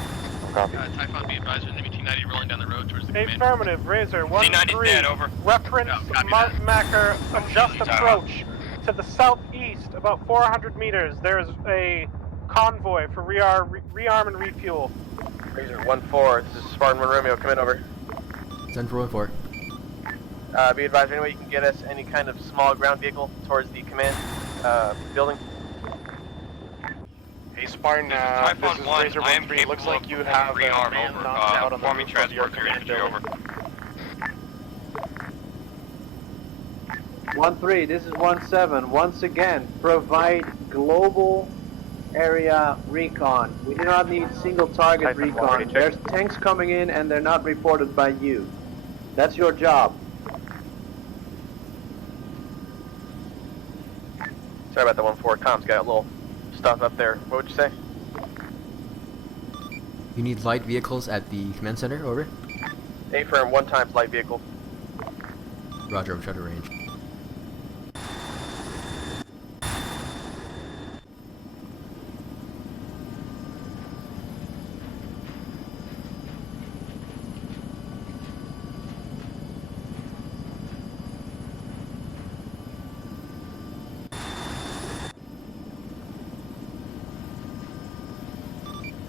Copy. Typhon, be advised, enemy T90 rolling down the road towards the command. Affirmative, Razor 1-3. T90's dead, over. Reference copy Mark that. Macker, adjust Typhon. approach. To the southeast, about 400 meters, there's a convoy for rearm and refuel. Razor 1-4, this is Spartan 1 Romeo, come in, over. 10-4-1-4. Be advised, any way you can get us any kind of small ground vehicle towards the command building? Hey Spartan, this is Razor 1-3. It looks like you have a man knocked out on the roof of your command building. 1-3, this is 1-7. Once again, provide global area recon. We do not need single target Typhon, recon. There's tanks coming in and they're not reported by you. That's your job. Sorry about the 1-4, comms got a little stuff up there. What would you say? You need light vehicles at the command center, over. Affirm, 1 times light vehicle. Roger, I'm trying to range.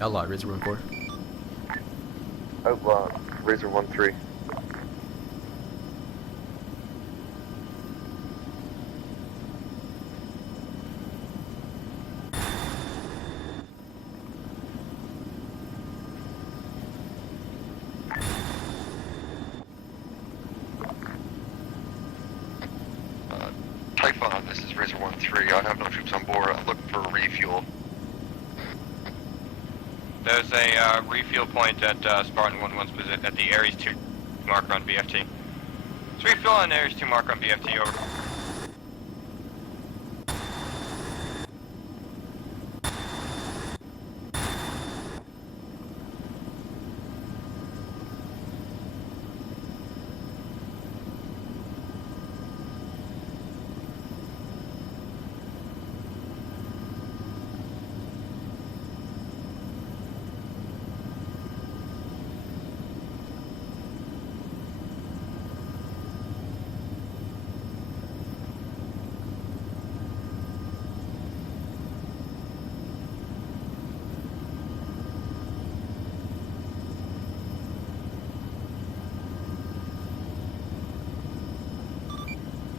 Outlaw, Razor 1-4. Outlaw, Razor 1-3. Razor 1-3. I have no troops on board. I'm looking for a refuel. There's a refuel point at Spartan 1-1's position at the Ares 2 marker on BFT. It's refuel on Ares 2 marker on BFT, over.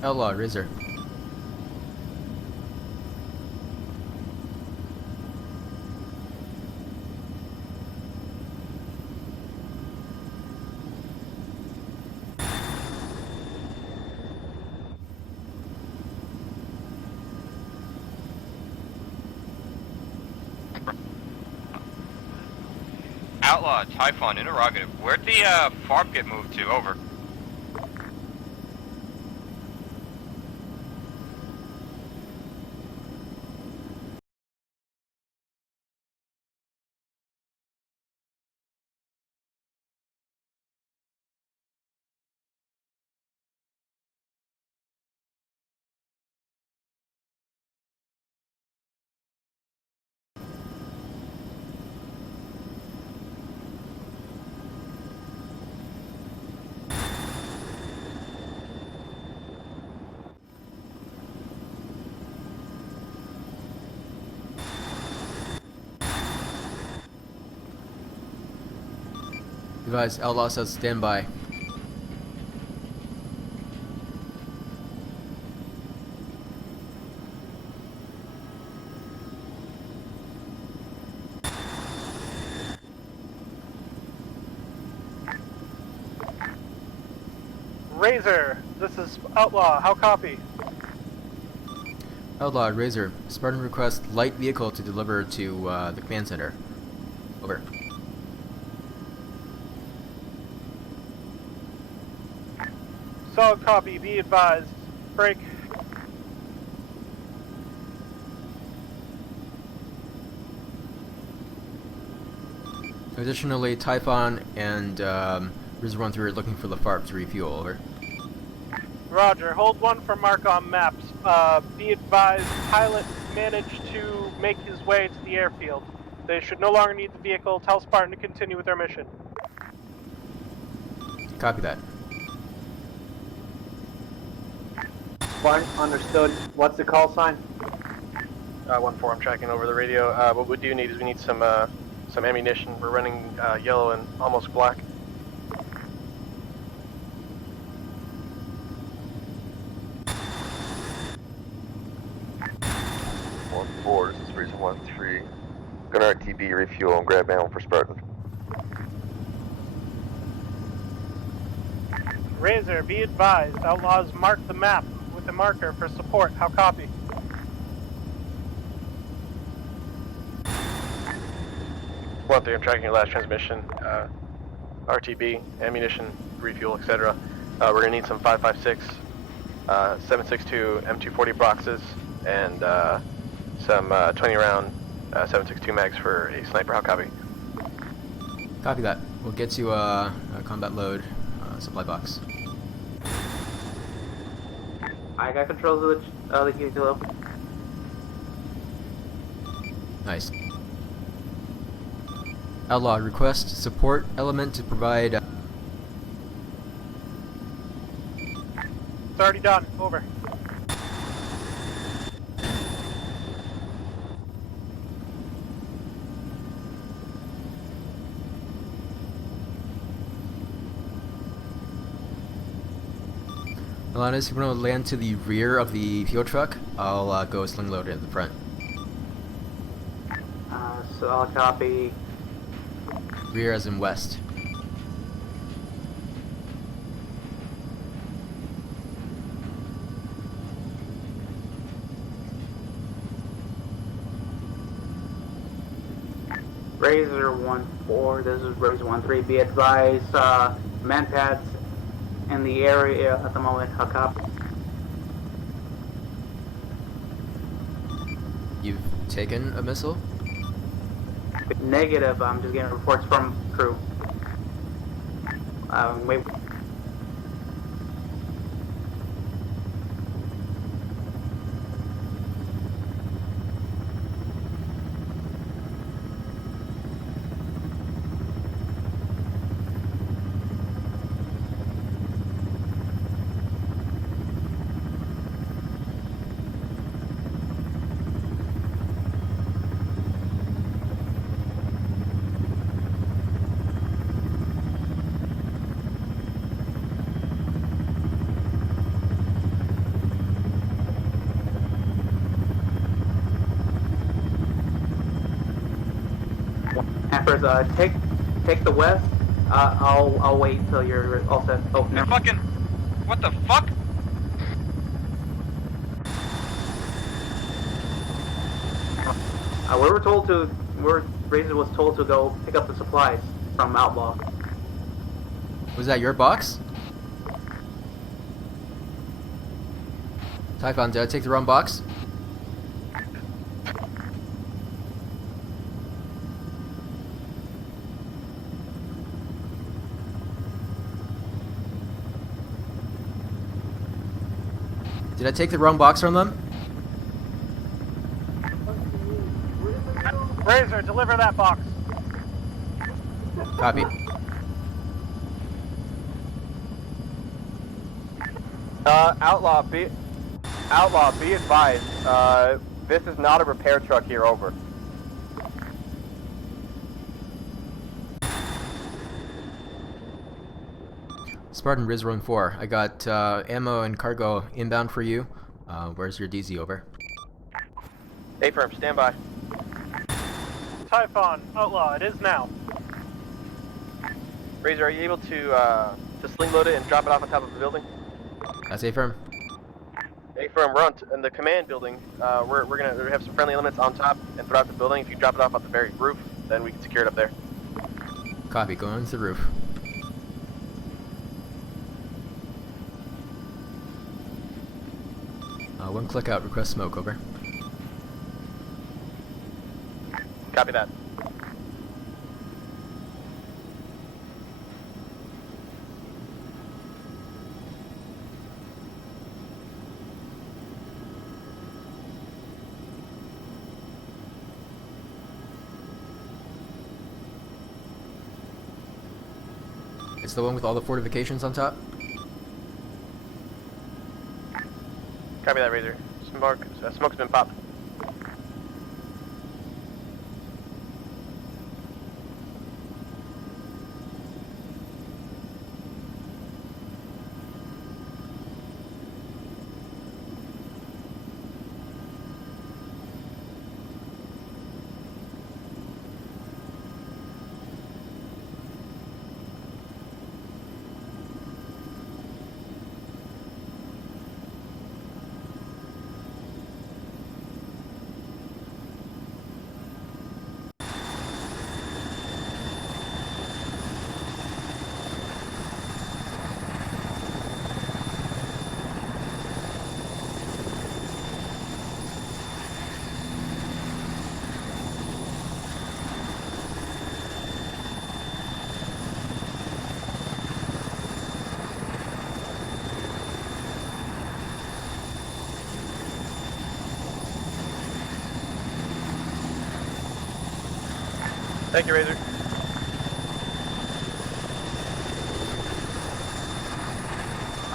Outlaw, Razor. Outlaw, Typhon, interrogative. Where'd the FARP get moved to? Over. Advise, Outlaw says standby. Razor, this is Outlaw. How copy? Outlaw, Razor. Spartan requests light vehicle to deliver to the command center. Over. Solid copy. Be advised. Break. Additionally, Typhon and Razor 1-3 are looking for the FARP to refuel. Over. Roger. Hold one for mark on maps. Be advised, pilot managed to make his way to the airfield. They should no longer need the vehicle. Tell Spartan to continue with their mission. Copy that. Spartan, understood. What's the call sign? 1-4, I'm tracking over the radio. What we do need is we need some ammunition. We're running yellow and almost black. 1-4, this is Razor 1-3. Gunner RTB, refuel and grab ammo for Spartan. Razor, be advised. Outlaws mark the map with a marker for support. How copy? I'm tracking your last transmission. RTB, ammunition, refuel, etc. We're gonna need some 5.56, 7.62 M240 boxes, and some 20-round 7.62 mags for a sniper. How copy? Copy that. We'll get you a combat load supply box. I got controls of the kilo. Nice. Outlaw, request support element to provide... It's already done. Over. Alanis, if you want to land to the rear of the fuel truck, I'll go sling load it at the front. So I'll copy. Rear as in west. Razor 1-4, this is Razor 1-3. Be advised, manpads in the area at the moment. How copy? You've taken a missile? Negative, I'm just getting reports from crew. Wait. Hampers, take the west. I'll wait until you're all set. Oh, never. Fucking, what the fuck? We were told to. Razor was told to go pick up the supplies from Outlaw. Was that your box? Typhon, did I take the wrong box? Did I take the wrong box from them? Razor, deliver that box. Copy. Outlaw, be advised. This is not a repair truck here, over. Spartan Riz Run 4. I got ammo and cargo inbound for you. Where's your DZ, over? A-firm, stand by. Typhon, Outlaw, it is now. Razor, are you able to sling load it and drop it off on top of the building? That's A-firm. A-firm, we're in the command building. We're gonna have some friendly elements on top and throughout the building. If you drop it off on the very roof, then we can secure it up there. Copy, going to the roof. One click out, request smoke, over. Copy that. It's the one with all the fortifications on top? Copy that, Razor. Smoke's been popped. Thank you, Razor.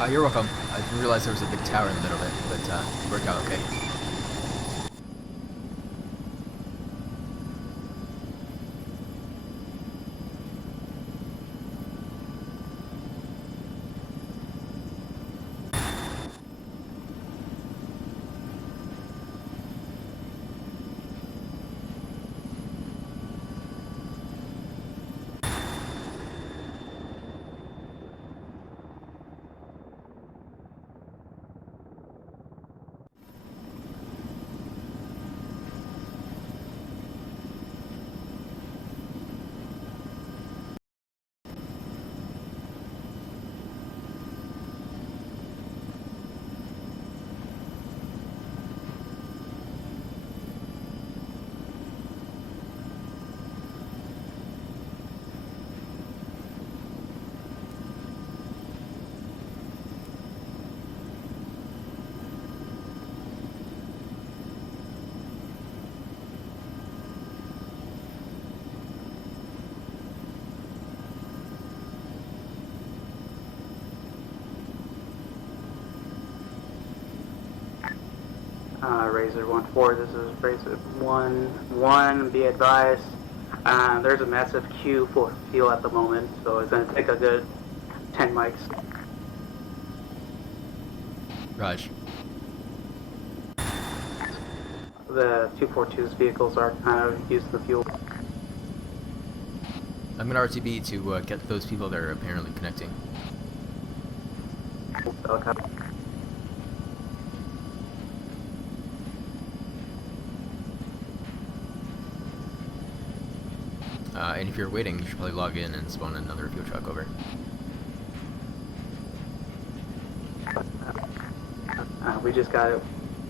You're welcome. I didn't realize there was a big tower in the middle of it, but it worked out okay. Razor 1-4, this is Razor 1-1, be advised. There's a massive queue for fuel at the moment, so it's going to take a good 10 mics. Raj. The 242's vehicles are kind of using the fuel. I'm going to RTB to get those people that are apparently connecting. Okay. And if you're waiting, you should probably log in and spawn another fuel truck over. We just got it.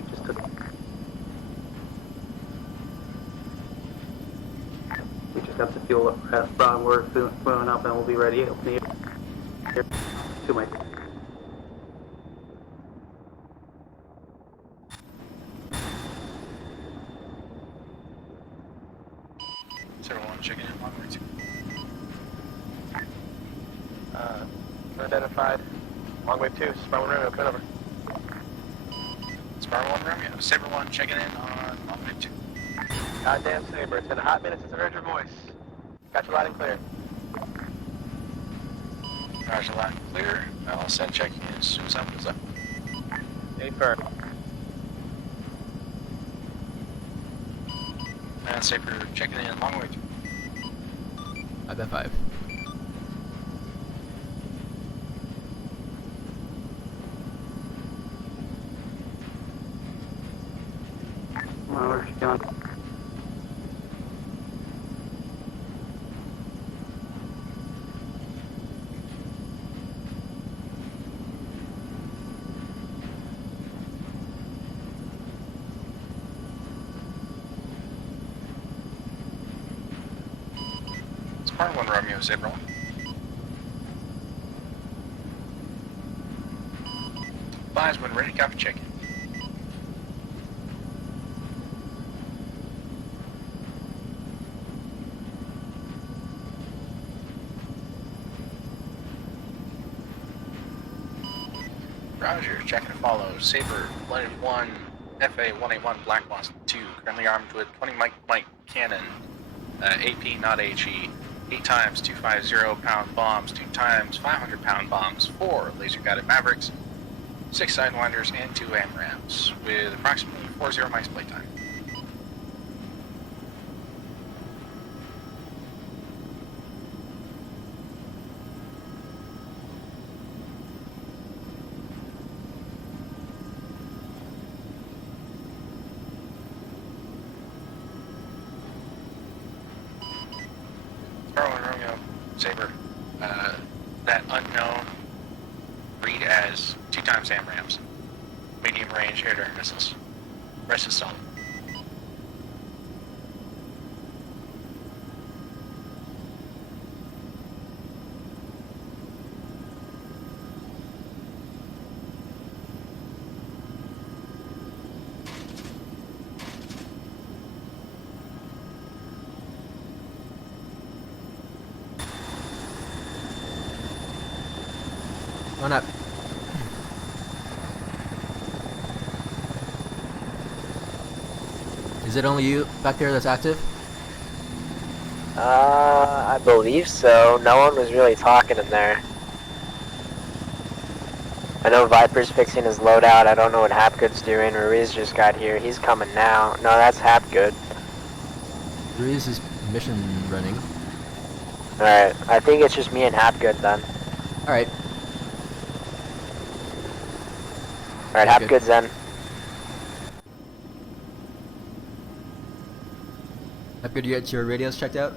Just took. We just got the fuel up. We're filling up, and we'll be ready. Here. To my. Checking in, long way 2. Identified. Long wave 2, Sparrow 1 Romeo, coming over. Sparrow 1 Romeo, Saber 1 checking in on long wave 2. Goddamn Saber, it's been a hot minute since I heard your voice. Got you loud and clear. Roger, loud and clear. I'll send checking in as soon as that goes up. Affirm. And Saber checking in long way 2. I bet 5. Where's she going? Sparrow 1 Romeo, Saber 1. Advise when ready, copy check-in. Roger, check and follow. Saber, Blended 1, FA 181, Black Wasp 2, currently armed with 20 Mike cannon, AP, not HE, 8 times 250-pound bombs, 2 times 500-pound bombs, 4 laser-guided Mavericks, 6 Sidewinders, and 2 AMRAMs, with approximately 40 mics playtime. Sparrow 1 Romeo, Saber, that unknown, read as 2 times AMRAMs, medium range air-to-air missiles. Rest is solid. One up. Is it only you back there that's active? I believe so. No one was really talking in there. I know Viper's fixing his loadout. I don't know what Hapgood's doing. Ruiz just got here. He's coming now. No, that's Hapgood. Ruiz is mission running. Alright, I think it's just me and Hapgood then. Alright. Alright, Hapgood's in. Hapgood, you get your radios checked out?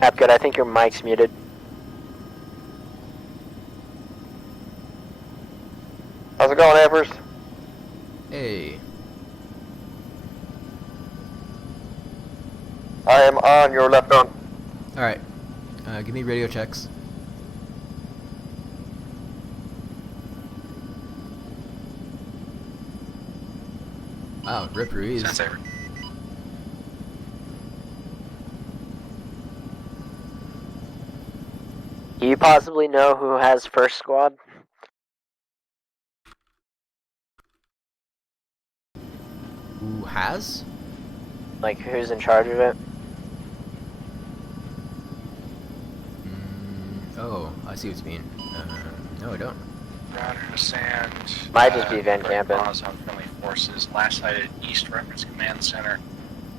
Hapgood, I think your mic's muted. How's it going, Evers? Hey. I am on your left arm. Alright. Give me radio checks. Wow, Rip Ruiz. Saber. Do you possibly know who has first squad? has? Like, who's in charge of it? Oh, I see what you mean. No, I don't. Roger, Sand. Might just be Van Campen. Pause on friendly forces. Last sighted East Reference Command Center.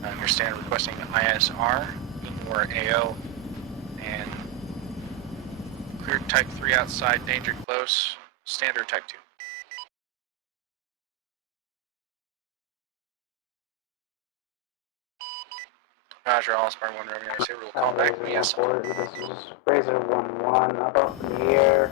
I understand requesting ISR or AO. And clear Type 3 outside, danger close. Standard Type 2. Roger, all Spartan 1 Romeo. I say we'll call back to me. Yes. This is Razor 1-1 up in the air.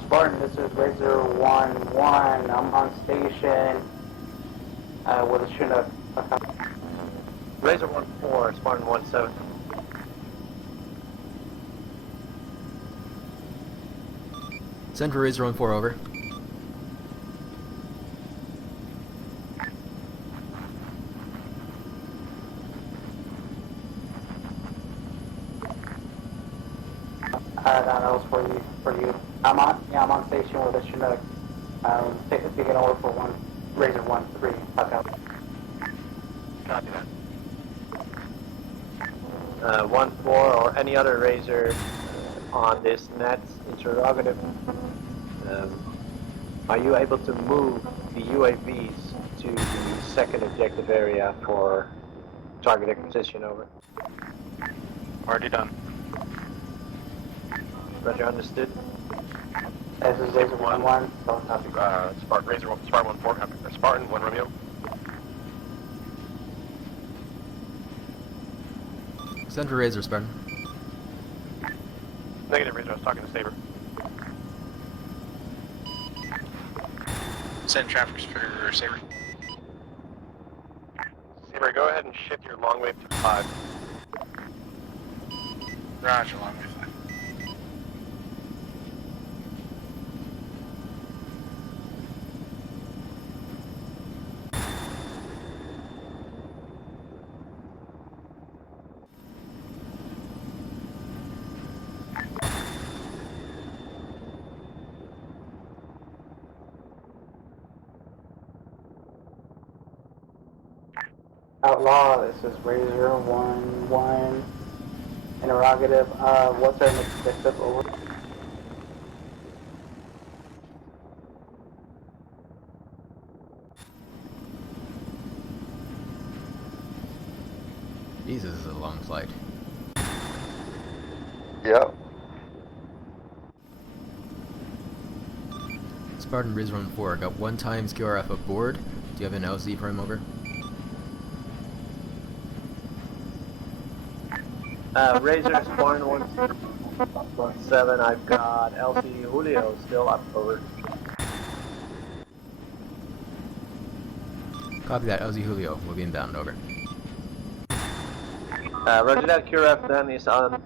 Spartan, this is Razor 1-1. I'm on station with a Chinook. Razor 1-4, Spartan 1-7. Send for Razor 1-4 over. That was for you. I'm on station with a Chinook. Taking over for Razor 1-3. Fuck out. Copy that. 1-4 or any other Razor on this net interrogative. Are you able to move the UAVs to the second objective area for target acquisition? Over. Already done. Roger, understood. This is Razor 1-1. Spartan Razor 1-4, copy. Spartan 1 Romeo. Send for Razor, Spartan. Negative Razor, I was talking to Saber. Send traffic for Saber. Saber, go ahead and shift your long wave to 5. Roger, long wave 5. Outlaw, this is Razor 1-1. Interrogative, what's our next objective? Over. Jesus, this is a long flight. Yep. Spartan Razor 1-4, got 1 times QRF aboard. Do you have an LZ for him over? Razor Spartan 1-7, I've got LC Julio still up, over. Copy that, LZ Julio. We'll be inbound, over. Roger that, QRF then is on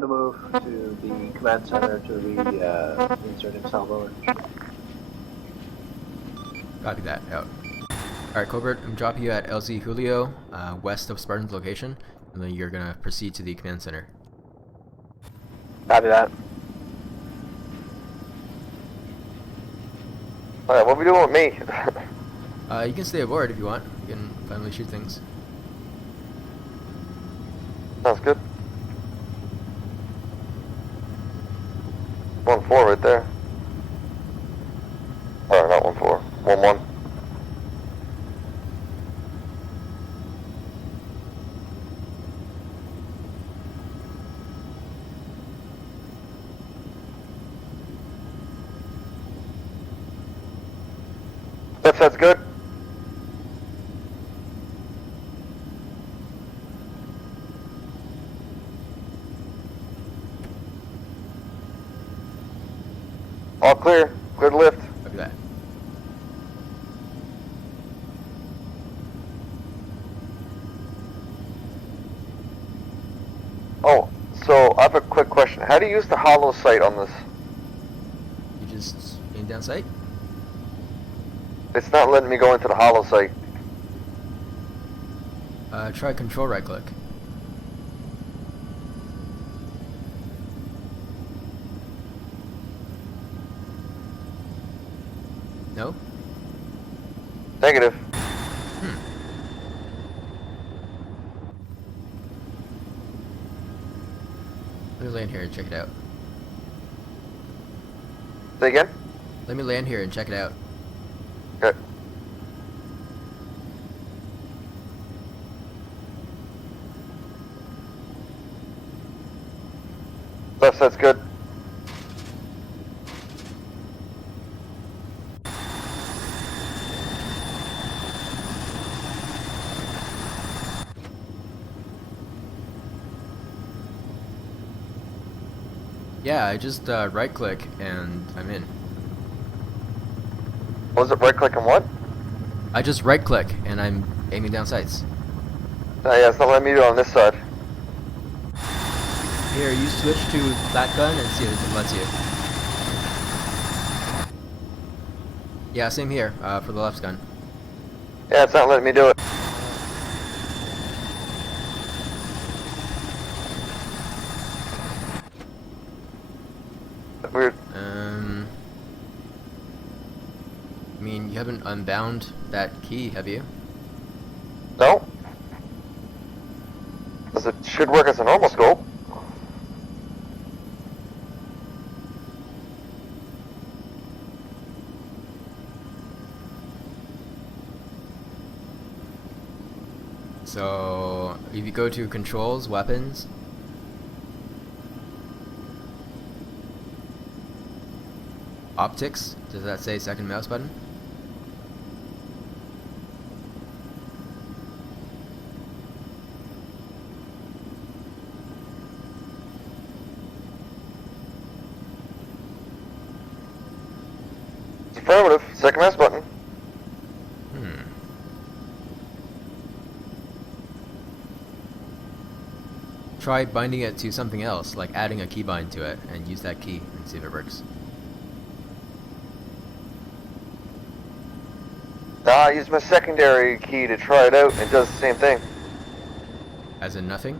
the move to the command center to insert himself, over. Copy that, out. Alright, Covert, I'm dropping you at LZ Julio, west of Spartan's location, and then you're gonna proceed to the command center. Copy that. Alright, what are we doing with me? You can stay aboard if you want. You can finally shoot things. Sounds good. 1-4 right there. Or not 1-4. 1-1. That's good. All clear. Clear to lift. Look at that. Oh, so I have a quick question. How do you use the hollow sight on this? You just aim down sight? It's not letting me go into the hollow sight. Try control right click. No? Negative. Let me land here and check it out. Say again? Let me land here and check it out. Okay. Left side's good. Yeah, I just right click and I'm in. Was it right click and what? I just right click and I'm aiming down sights. Yeah, it's not letting me do it on this side. Here, you switch to that gun and see if it lets you. Yeah, same here, for the left gun. Yeah, it's not letting me do it. Weird. I mean, you haven't unbound that key, have you? No. Because it should work as a normal scope. So, if you go to controls, weapons, optics, does that say second mouse button? It's affirmative. Second mouse button. Try binding it to something else, like adding a keybind to it, and use that key and see if it works. I used my secondary key to try it out, and it does the same thing. As in nothing?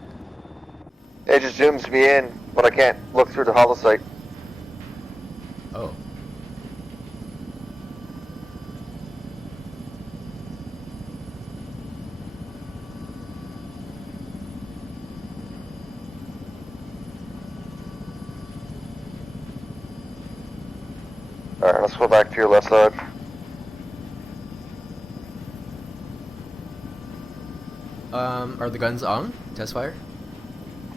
It just zooms me in, but I can't look through the holosight. Oh. Alright, let's go back to your left side. Are the guns on? Test fire?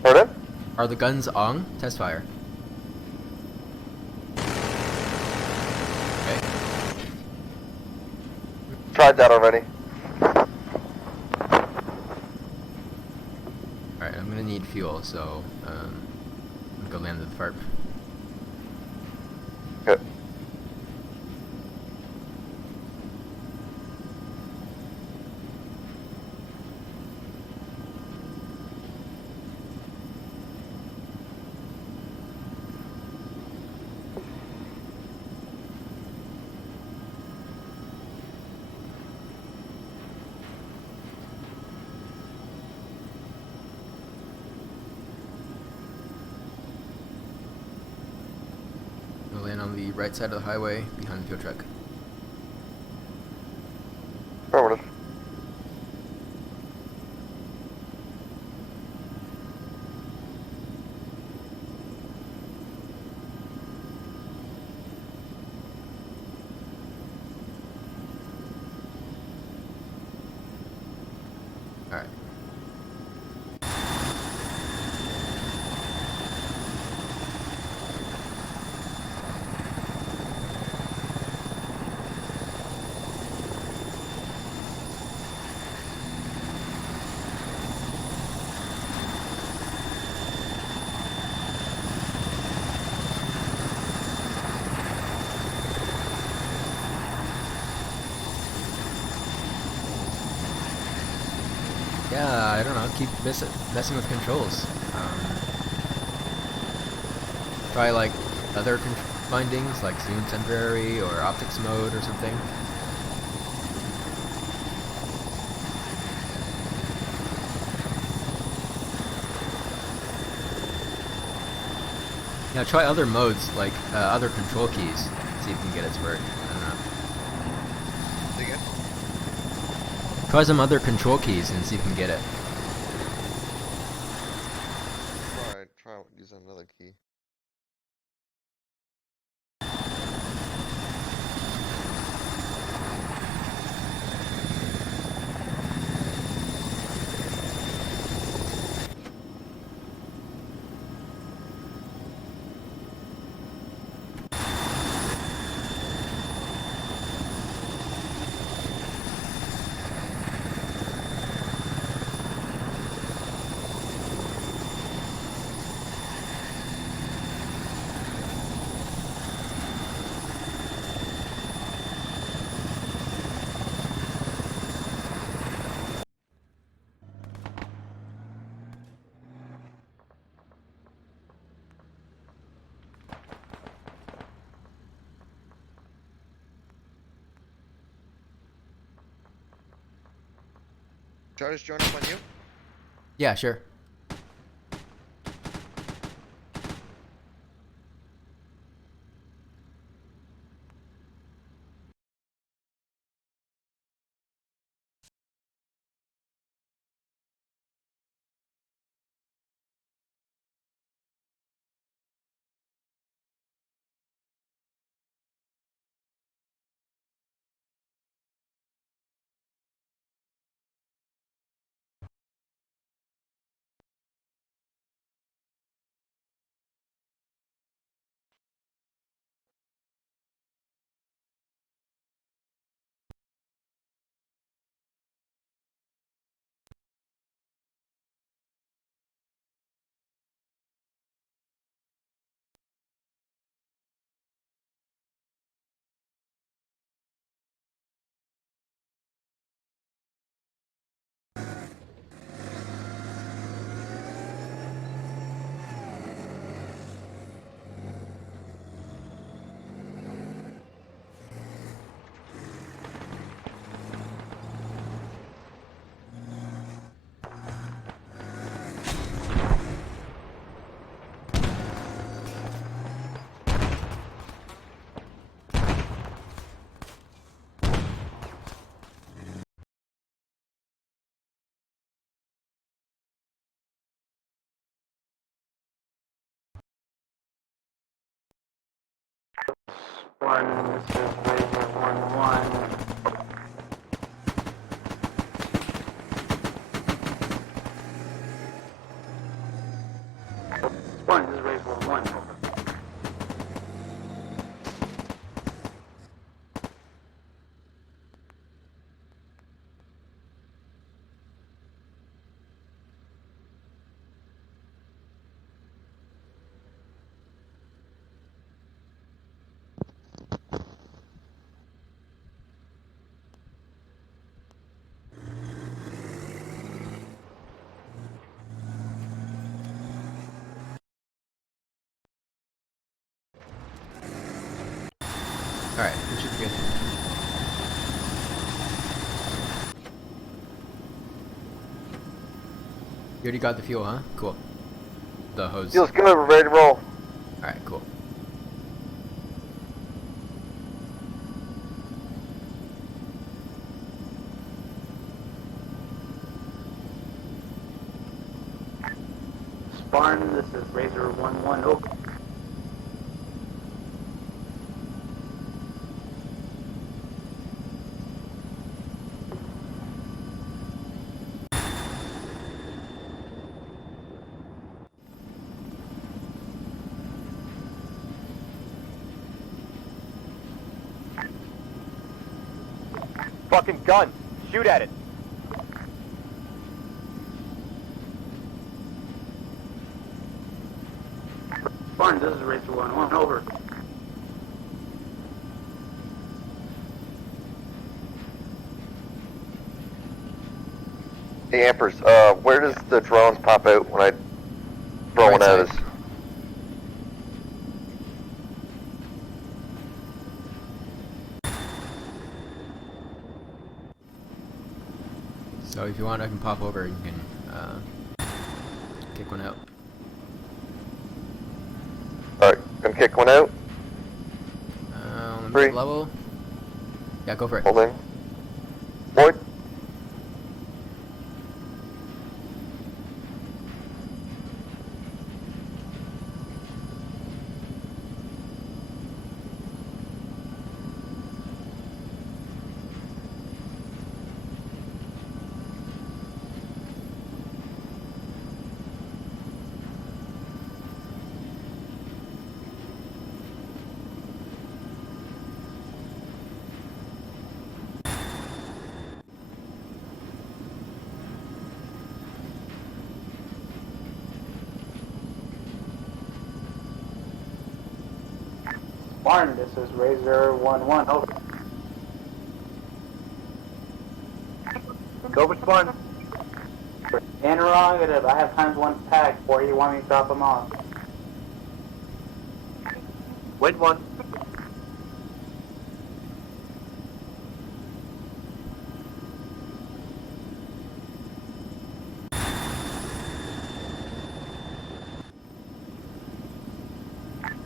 Pardon? Are the guns on? Test fire. Okay. Tried that already. Alright, I'm gonna need fuel, so, I'm gonna go land the FARP. Good. We'll land on the right side of the highway behind the fuel truck. Affirmative. Alright. Yeah, I don't know, keep messing with controls. Try like other bindings, like zoom temporary or optics mode or something. Yeah, try other modes, like other control keys, see if you can get it to work. I don't know. Try some other control keys and see if you can get it. Try using another key. Should I just join up on you? Yeah, sure. One, this is Razor 1-1. One, this is Razor 1-1. Over. Alright, we should be good. You already got the fuel, huh? Cool. The hose. Feels good, we're ready to roll. Alright, cool. Spartan, this is Razor 1-1. Over. Fucking gun. Shoot at it. Spartan, this is Razor 1-1. Over. Hey, Ampers, where does the drones pop out when I throw one at us? So if you want, I can pop over and you can kick one out. Alright, gonna kick one out. Level. Yeah, go for it. Holding. Lloyd. Spartan, this is Razor 1-1, over. Go for Spartan. Interrogative, I have times 1 pack. Where you want me to drop them off? Wait 1.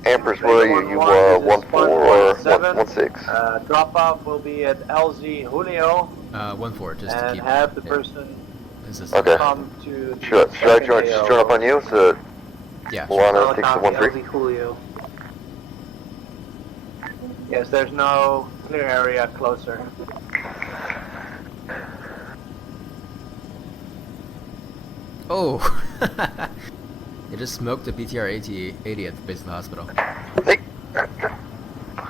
Empress, where are you? 1-4 or 1-6? Drop off will be at LZ Julio. 1-4, just to and keep. have the person Okay. come to. Should I just join up on you? So yeah. Milano takes the 1-3. LZ Julio. Yes, there's no clear area closer. Oh! They just smoked the BTR-80 at the base of the hospital.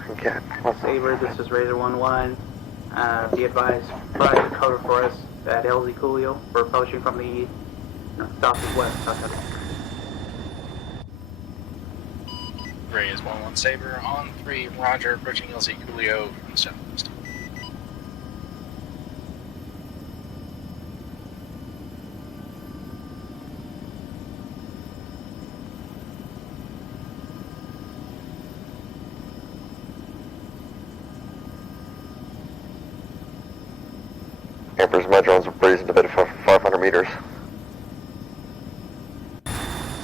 Okay. Saber, this is Razor 1-1. Be advised, provide cover for us at LZ Julio. We're approaching from the southeast. Gray is 1-1 Saber on 3, Roger, approaching LZ Coolio from the southwest. Empress, my drones are raising to bed 500 meters.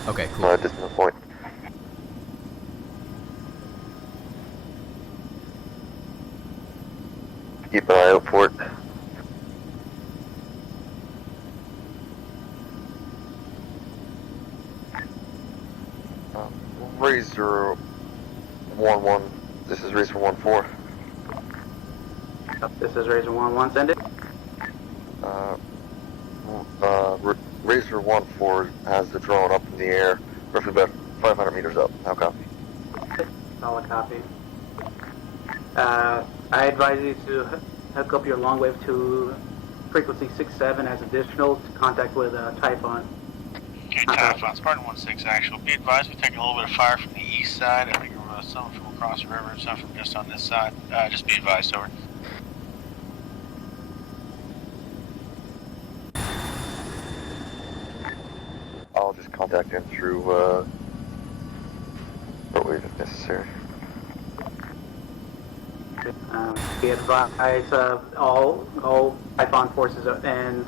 Okay, cool. Distant point. Keep an eye out for it. Razor 1-1. This is Razor 1-4. This is Razor 1-1. Send it. Razor 1-4 has the drone up in the air, roughly about 500 meters up. How copy? Solid copy. I advise you to hook up your long wave to frequency 67 as additional to contact with Typhon. Okay, Typhon, Spartan 1-6 actual. Be advised, we're taking a little bit of fire from the east side. I think some from across the river, some from just on this side. Just be advised, over. I'll just contact him through shortwave if necessary. Be advised, all Typhon forces and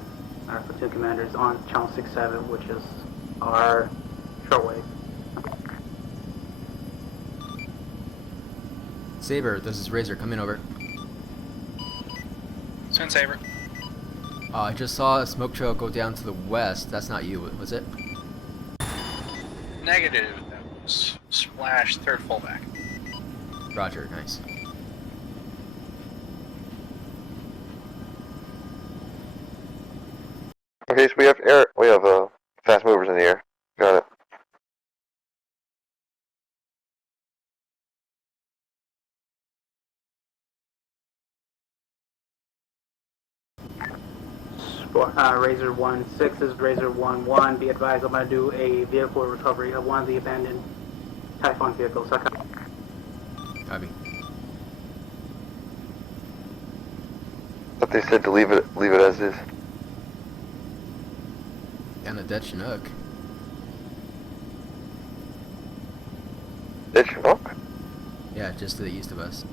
our platoon commanders on channel 67, which is our shortwave. Saber, this is Razor, coming over. Send Saber. I just saw a smoke trail go down to the west. That's not you, was it? Negative. That was Splash, 3rd fullback. Roger, nice. Okay, so we have fast movers in the air. Got it. Razor 1-6 is Razor 1-1. Be advised, I'm going to do a vehicle recovery of one of the abandoned Typhon vehicles. Copy. But they said to leave it as is. And a dead Chinook. Dead Chinook? Yeah, just to the east of us.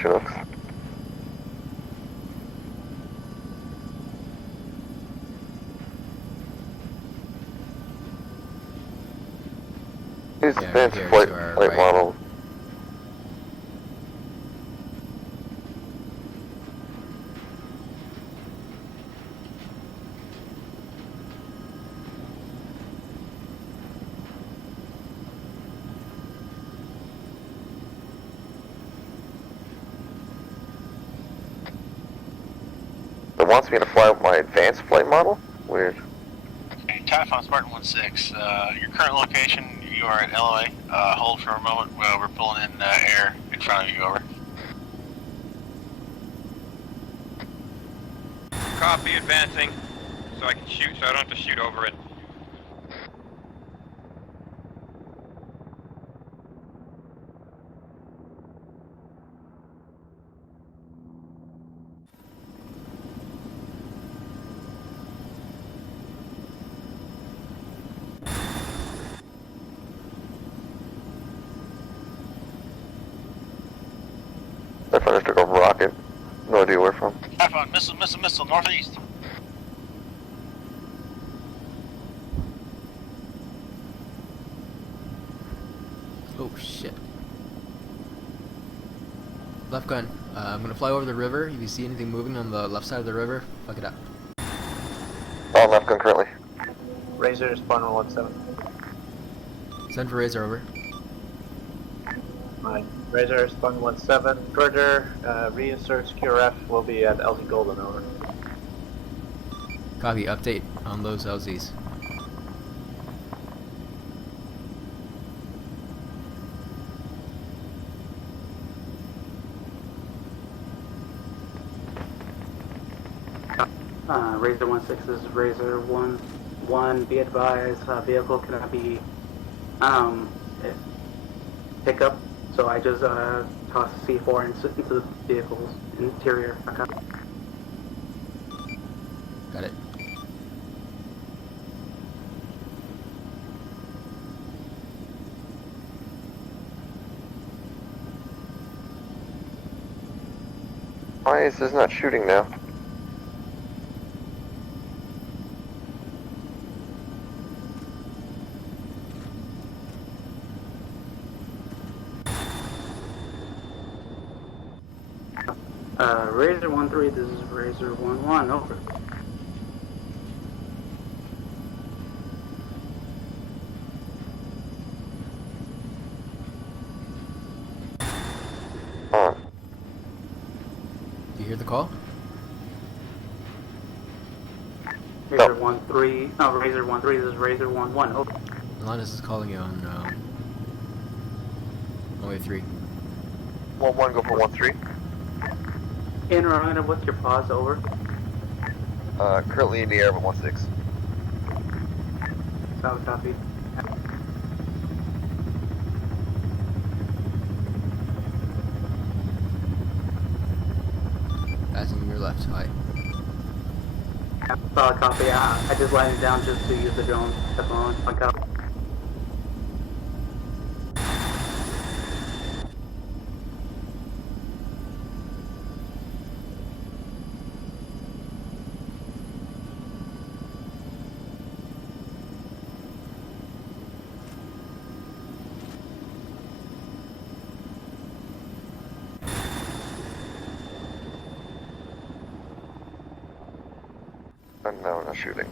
Chinooks. Here's the advanced flight right. model. It wants me to fly with my advanced flight model? Weird. Okay, Typhon, Spartan 1-6. Your current location, you are at LOA. Hold for a moment. We're pulling in air in front of you, over. Copy, advancing. so I can shoot, so I don't have to shoot over it. If I just took a rocket, no idea where from. Typhoon, missile, northeast. Oh shit. Left gun. I'm gonna fly over the river. If you see anything moving on the left side of the river, fuck it up. On left gun currently. Razor, spawn 17. Send for Razor over. Alright, Razor, spawn 17. Further, reinsert QRF will be at LZ Golden, over. Copy. Update on those LZs. Razor 16 is Razor 1. Be advised, vehicle cannot be pickup. So I just toss C4 into the vehicle's interior. Okay. Got it. Why is this not shooting now? Razor 13, this is Razor 11, over. On. Do you hear the call? Razor 13, no, Razor 13, this is Razor 11, over. Alonus is calling you on 183. 1-1, go for 1-3. In or out, what's your pause, over? Currently in the air, but 1-6. Solid copy. Passing your left. Hi. Solid copy. I just landed down just to use the drone. Step on. Fuck up. No, not shooting.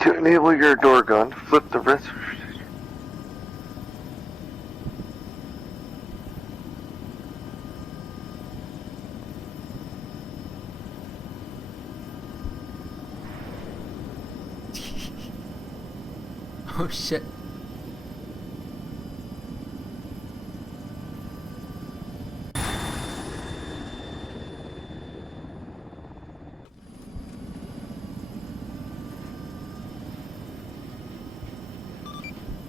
To enable your door gun, flip the wrist. Oh shit.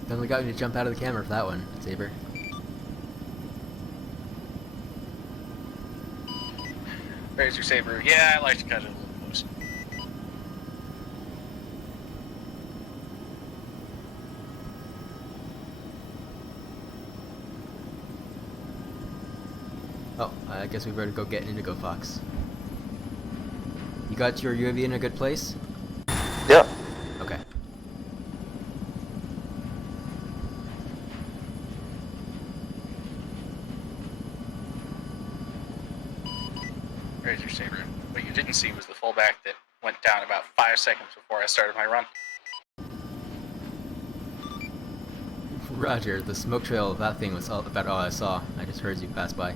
Definitely got me to jump out of the camera for that one, Saber. Razor Saber. Yeah, I like to cut it a little loose. Oh, I guess we better go get Indigo Fox. You got your UAV in a good place? Yep. Okay. Razor Saber. What you didn't see was the fullback that went down about 5 seconds before I started my run. Roger, the smoke trail of that thing was about all I saw. I just heard you pass by.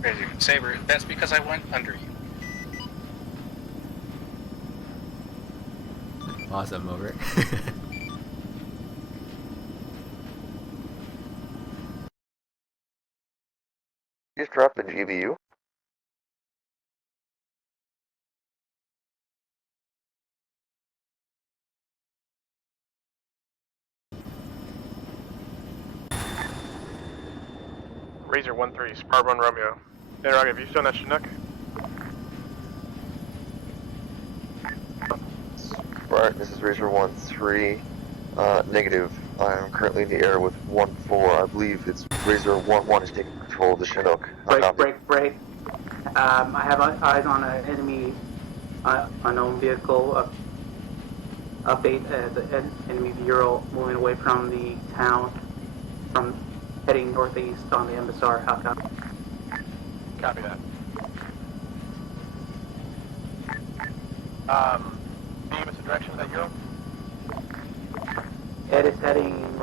Razor Saber, that's because I went under you. Awesome, over. You just dropped the GBU? Razor 1-3, Spar 1 Romeo. Interrogative, have you still on that Chinook? Right, this is Razor 1-3. Negative. I am currently in the air with 1-4. I believe it's Razor 1-1 is taking control of the Chinook. Break. I have eyes on an enemy unknown vehicle. Update the enemy bureau moving away from the town, from heading northeast on the MSR. How come? Copy that. Can you give us a direction of that Euro? Ed is heading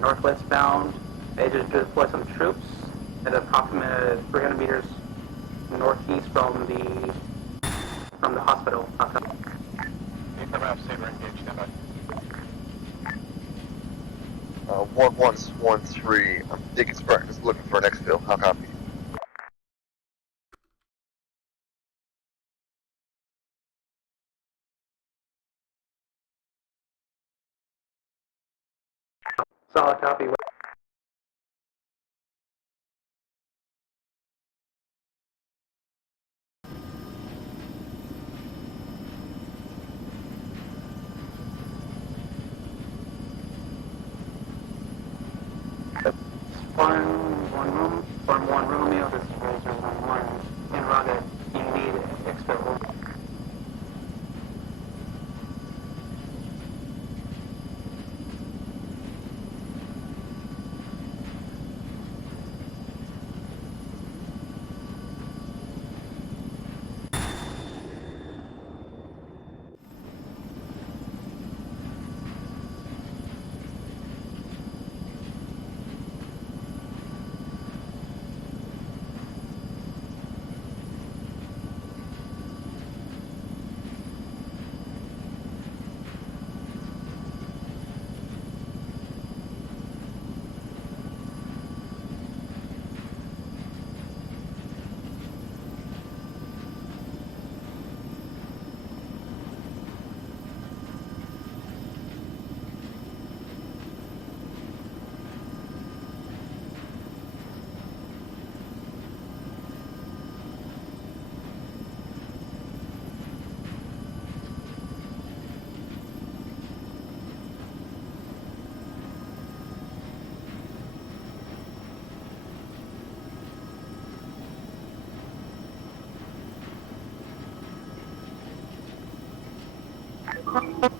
northwest bound. They just deploy some troops at approximately 300 meters northeast from the hospital. How come? You come out, Saber, engage, stand by. 1-1-1-3. I'm thinking Spartan is looking for an exfil. How copy? Solid copy. Farm 1 Romeo, this is Razor 1-1. Interrogative, you need exfil.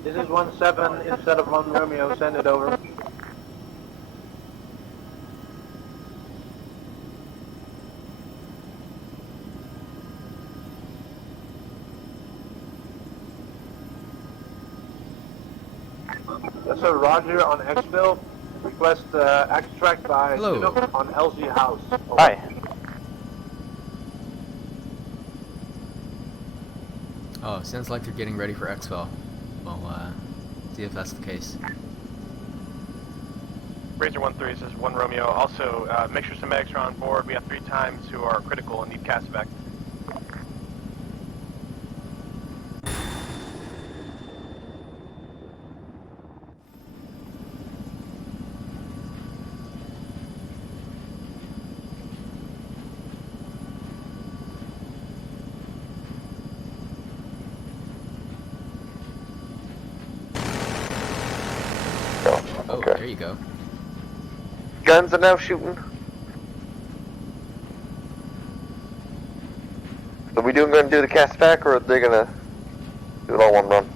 This is 1-7 instead of 1 Romeo, send it over. Yes sir, Roger on exfil. Request extract by Chinook on LG House. Over. Hi. Oh, sounds like you're getting ready for exfil. Well, see if that's the case. Razor 1-3 says 1 Romeo. Also, make sure some medics are on board. We have 3 times who are critical and need casevac. Oh, there you go. Guns are now shooting. So we going to do the cast back, or are they going to do it all one run?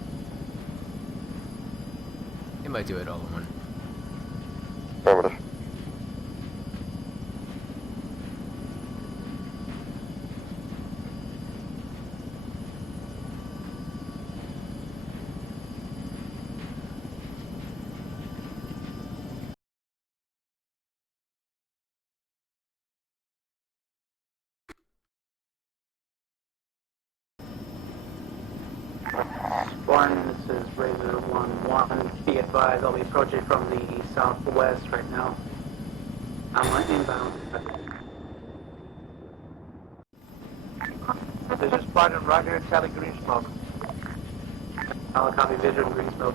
They might do it all in one. Affirmative. Be advised, I'll be approaching from the southwest right now. I'm inbound. This is Spartan Roger, Charlie Green Smoke. I'll copy visual green smoke.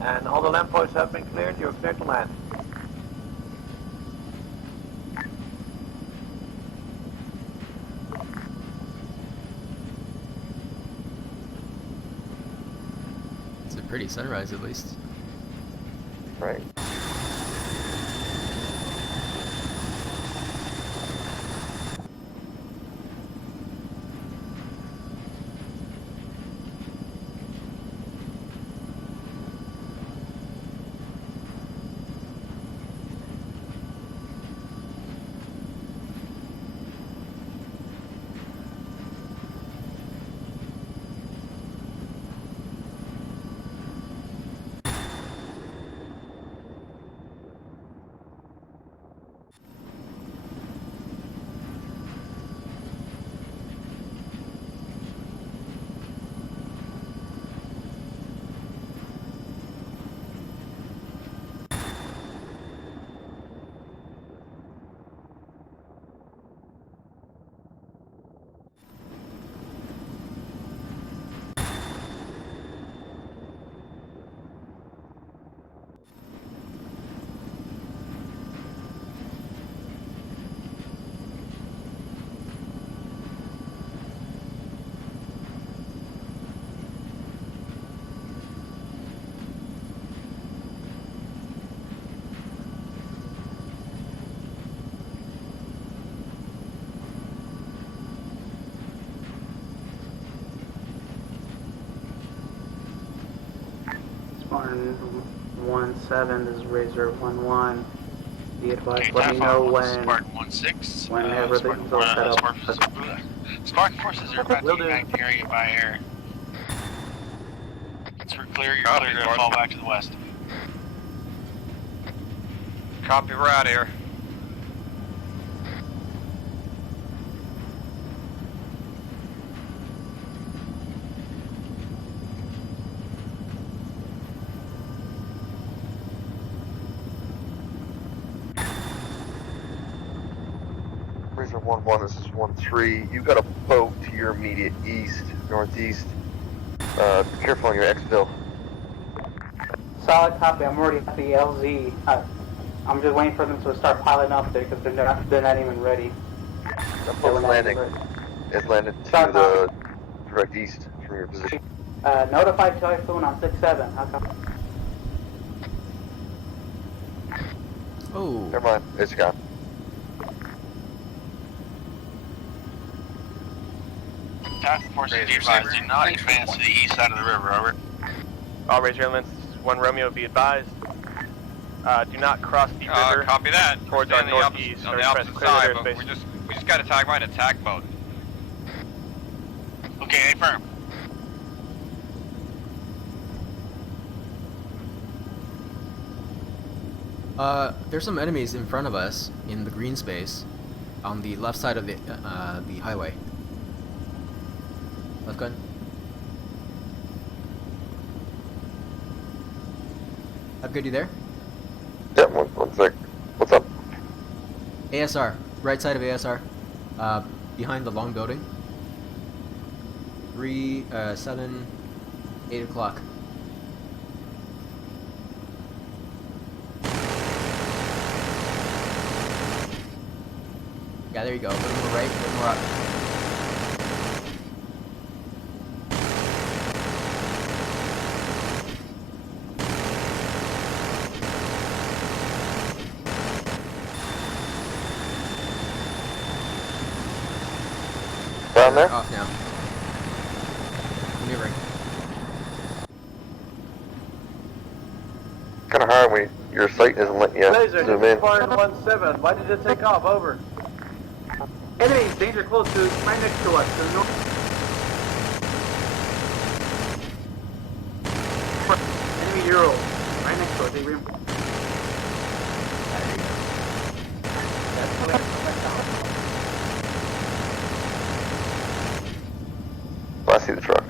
And all the lampposts have been cleared, you're clear to land. It's a pretty sunrise, at least. Right. Spartan 1-7, this is Razor 1-1. Be advised, Okay, let me know Typhoon, when, Spartan 1-6. whenever the Spartan, eagles set up. Spartan forces are about to evac the area by air. Once we're clear, you're clear to fall back to the west. Copy, we're out of here. Razor 1-1, this is 1-3. You got a boat to your immediate east, northeast. Be careful on your exfil. Solid copy, I'm already at the LZ. I'm just waiting for them to start piling up there because they're not even ready. That boat's landing. It's landed to the direct east from your position. Notify Typhoon on 6-7. How come? Oh. Never mind, it's gone. Task forces be advised, do not advance to the east side of the river, over. All Razor elements, 1 Romeo, be advised. Do not cross the river. Copy that. Towards our northeast. On the opposite side, but we just got to tag by an attack boat. Okay, affirm. There's some enemies in front of us in the green space on the left side of the highway. Left gun. Upgrade, you there? Yeah, one sec. What's up? ASR, right side of ASR, behind the long building. 3, 7, 8 o'clock. Yeah, there you go. A little more right, a little more up. Down there? Off now. Maneuvering. Kind of hard when your sight isn't letting you Laser, zoom this is in. Spartan 1-7. Why did it take off? Over. Enemies, danger close to right next to us, to the north. Enemy Euro, right next to us, they reinforce. I see the truck.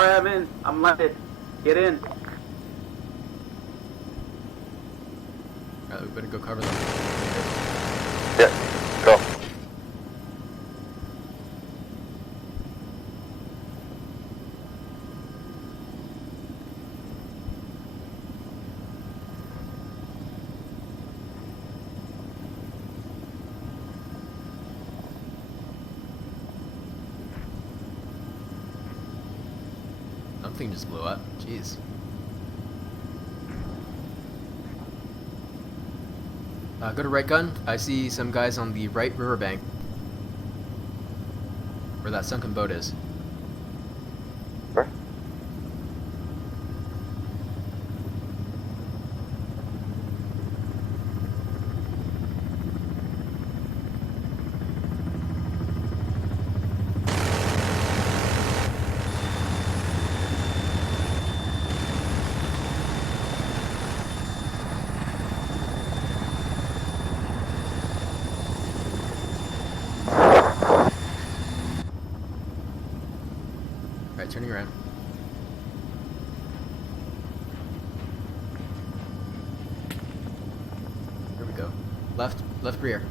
Alright, I'm in. I'm landed. Get in. Alright, we better go cover them. Yeah, go. Something just blew up. Jeez. Go to right gun. I see some guys on the right riverbank. Where that sunken boat is. Where? Alright, turning around. Here we go. Left rear.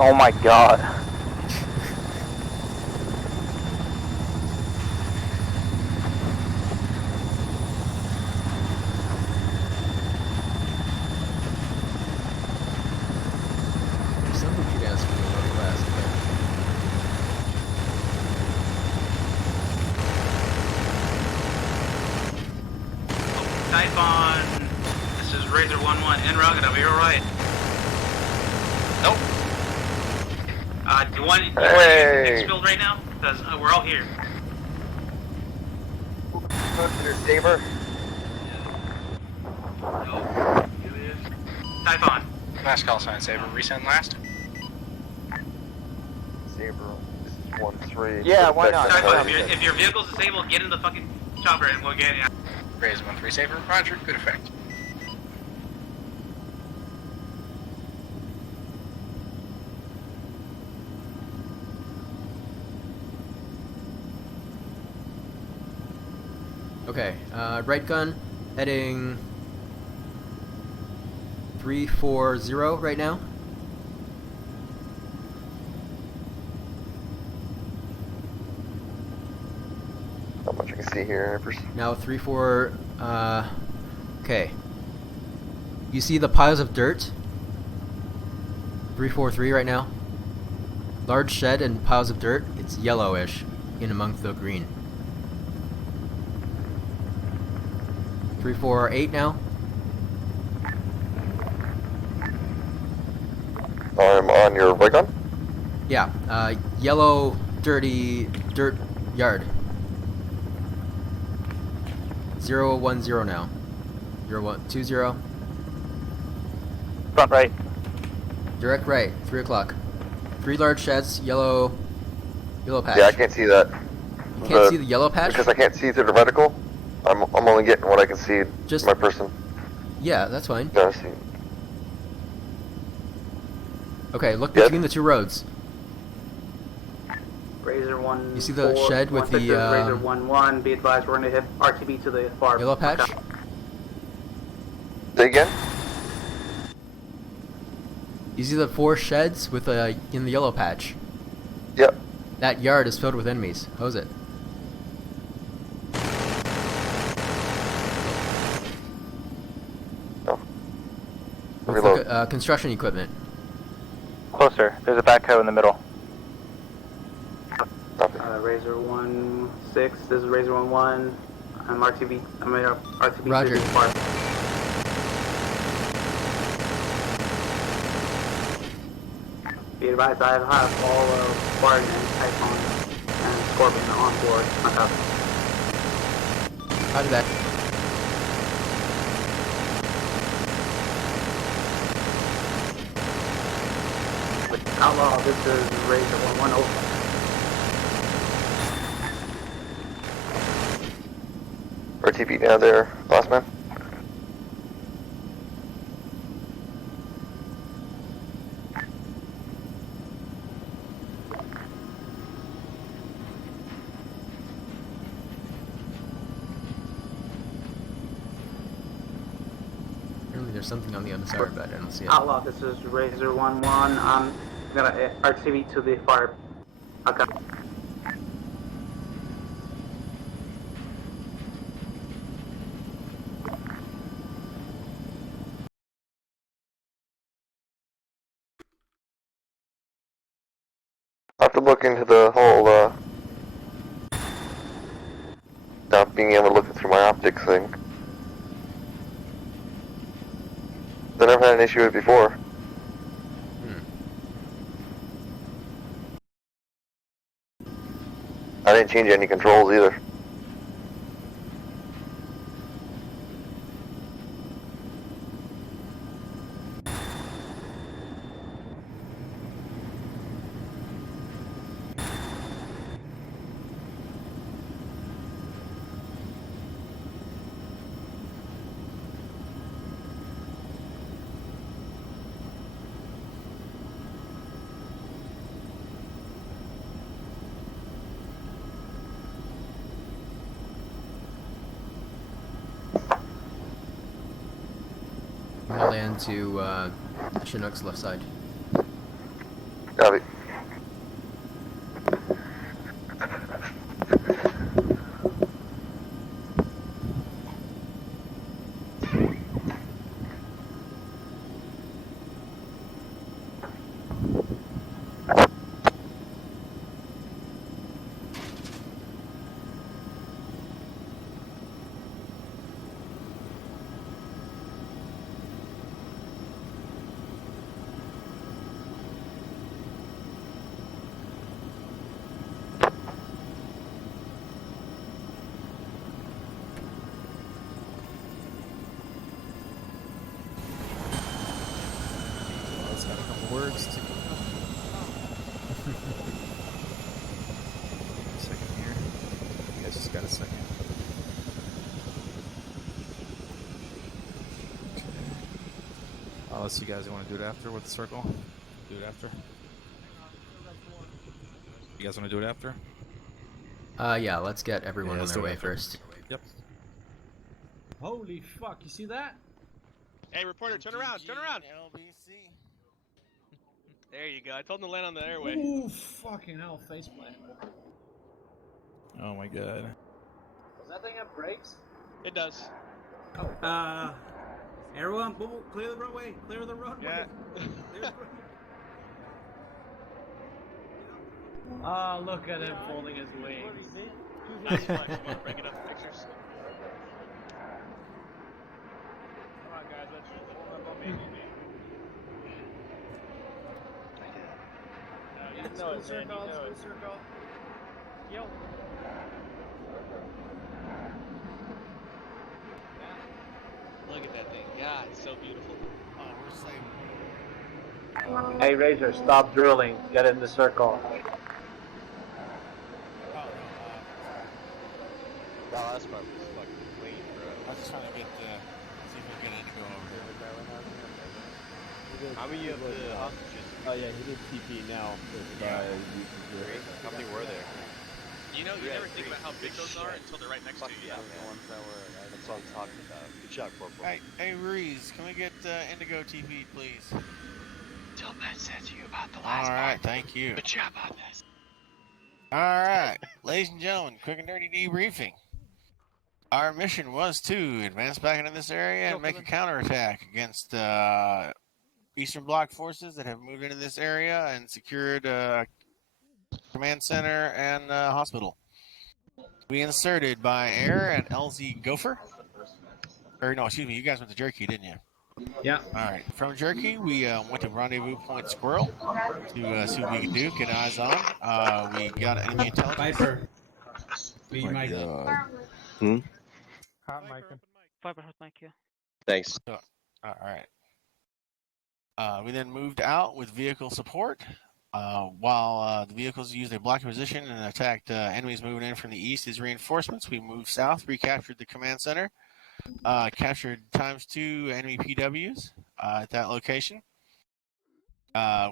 Oh my god. Something should ask me really fast. Typhon. This is Razor 1-1 en route. Are we alright? Nope. Do you want Hey. field right now? Because we're all here. Saber. Typhon. Last call sign, Saber. Resend last. Saber. This is 1-3. Yeah, why not? Typhon, if your vehicle's disabled, get in the fucking chopper and we'll get it. Raise 1-3 Saber. Roger. Good effect. Okay, right gun, heading 340 right now. Not much I can see here. Now 34, okay. You see the piles of dirt? 343 right now. Large shed and piles of dirt. It's yellowish in amongst the green. 348 now. I'm on your right gun. Yeah, yellow, dirty dirt yard. 010 now. 0120. Front right. Direct right, 3 o'clock. 3 large sheds, yellow patch. Yeah, I can't see that. You can't see the yellow patch? Because I can't see through the reticle. I'm only getting what I can see. Just my person. Yeah, that's fine. Yeah, I see. Okay, look between the two roads. Razor 1. You see the shed with the Razor 1-1. Be advised, we're gonna hit RTB to the far. yellow patch? Say again? You see the 4 sheds with in the yellow patch? Yep. That yard is filled with enemies. How's it? Reload. Construction equipment. Closer. There's a backhoe in the middle. Razor 1-6. This is Razor 1-1. I'm RTB. I'm at RTB. Roger. To the far. Be advised, I have all of Spartan and Typhon and Scorpion on board. On top. Roger that. Outlaw, this is Razor 1-1 over. RTB now there, last man. something on the other side, but I don't see it. Outlaw, this is Razor 1-1. I'm gonna RTB to the fire. Okay. I have to look into the whole, not being able to look through my optics thing. I never had an issue with it before. I didn't change any controls either. I'm gonna land to Chinook's left side. Copy. Let's got a couple words to second here. You guys just got a second. Okay. Unless you guys want to do it after with the circle. Do it after. You guys want to do it after? Yeah, let's get everyone on their way first. Yep. Holy fuck, you see that? Hey, reporter, turn around, turn around! LBC. There you go, I told him to land on the airway. Ooh, fucking hell, faceplant. Oh my god. Does that thing have brakes? It does. Oh, everyone, clear the runway, clear the runway. Yeah. Oh, look at him folding his wings. Nice flex, come on, break it up for pictures. Come on, guys, let's hold up on me. Full circle. Yo. Look at that thing. God, it's so beautiful. Oh, we're saving. Hey Razor, stop drilling. Get in the circle. Dallas part was fucking clean, bro. I was just trying to get, see if we can get Indigo over here. How many of the hostages? Oh yeah, he did TP now. How many were there? You know, you never think about how big those are until they're right next to you. Yeah, the ones that were. That's what I'm talking about. Good job, Corporal. Hey, Reese, can we get Indigo TP, please? Tell Matt said to you about the last Alright, thank you. Good job on this. Alright, ladies and gentlemen, quick and dirty debriefing. Our mission was to advance back into this area and make a counterattack against Eastern Bloc forces that have moved into this area and secured command center and hospital. We inserted by air an LZ Gopher. Or no, excuse me, you guys went to Jerky, didn't you? Yeah. Alright, from Jerky, we went to Rendezvous Point Squirrel to see what we could do, get eyes on. We got enemy intelligence. Viper. Oh my God. Hot mic. Viper, hot mic, yeah. Thanks. Alright. We then moved out with vehicle support. While the vehicles used a blocking position and attacked enemies moving in from the east as reinforcements, we moved south, recaptured the command center, captured ×2 enemy PWs at that location.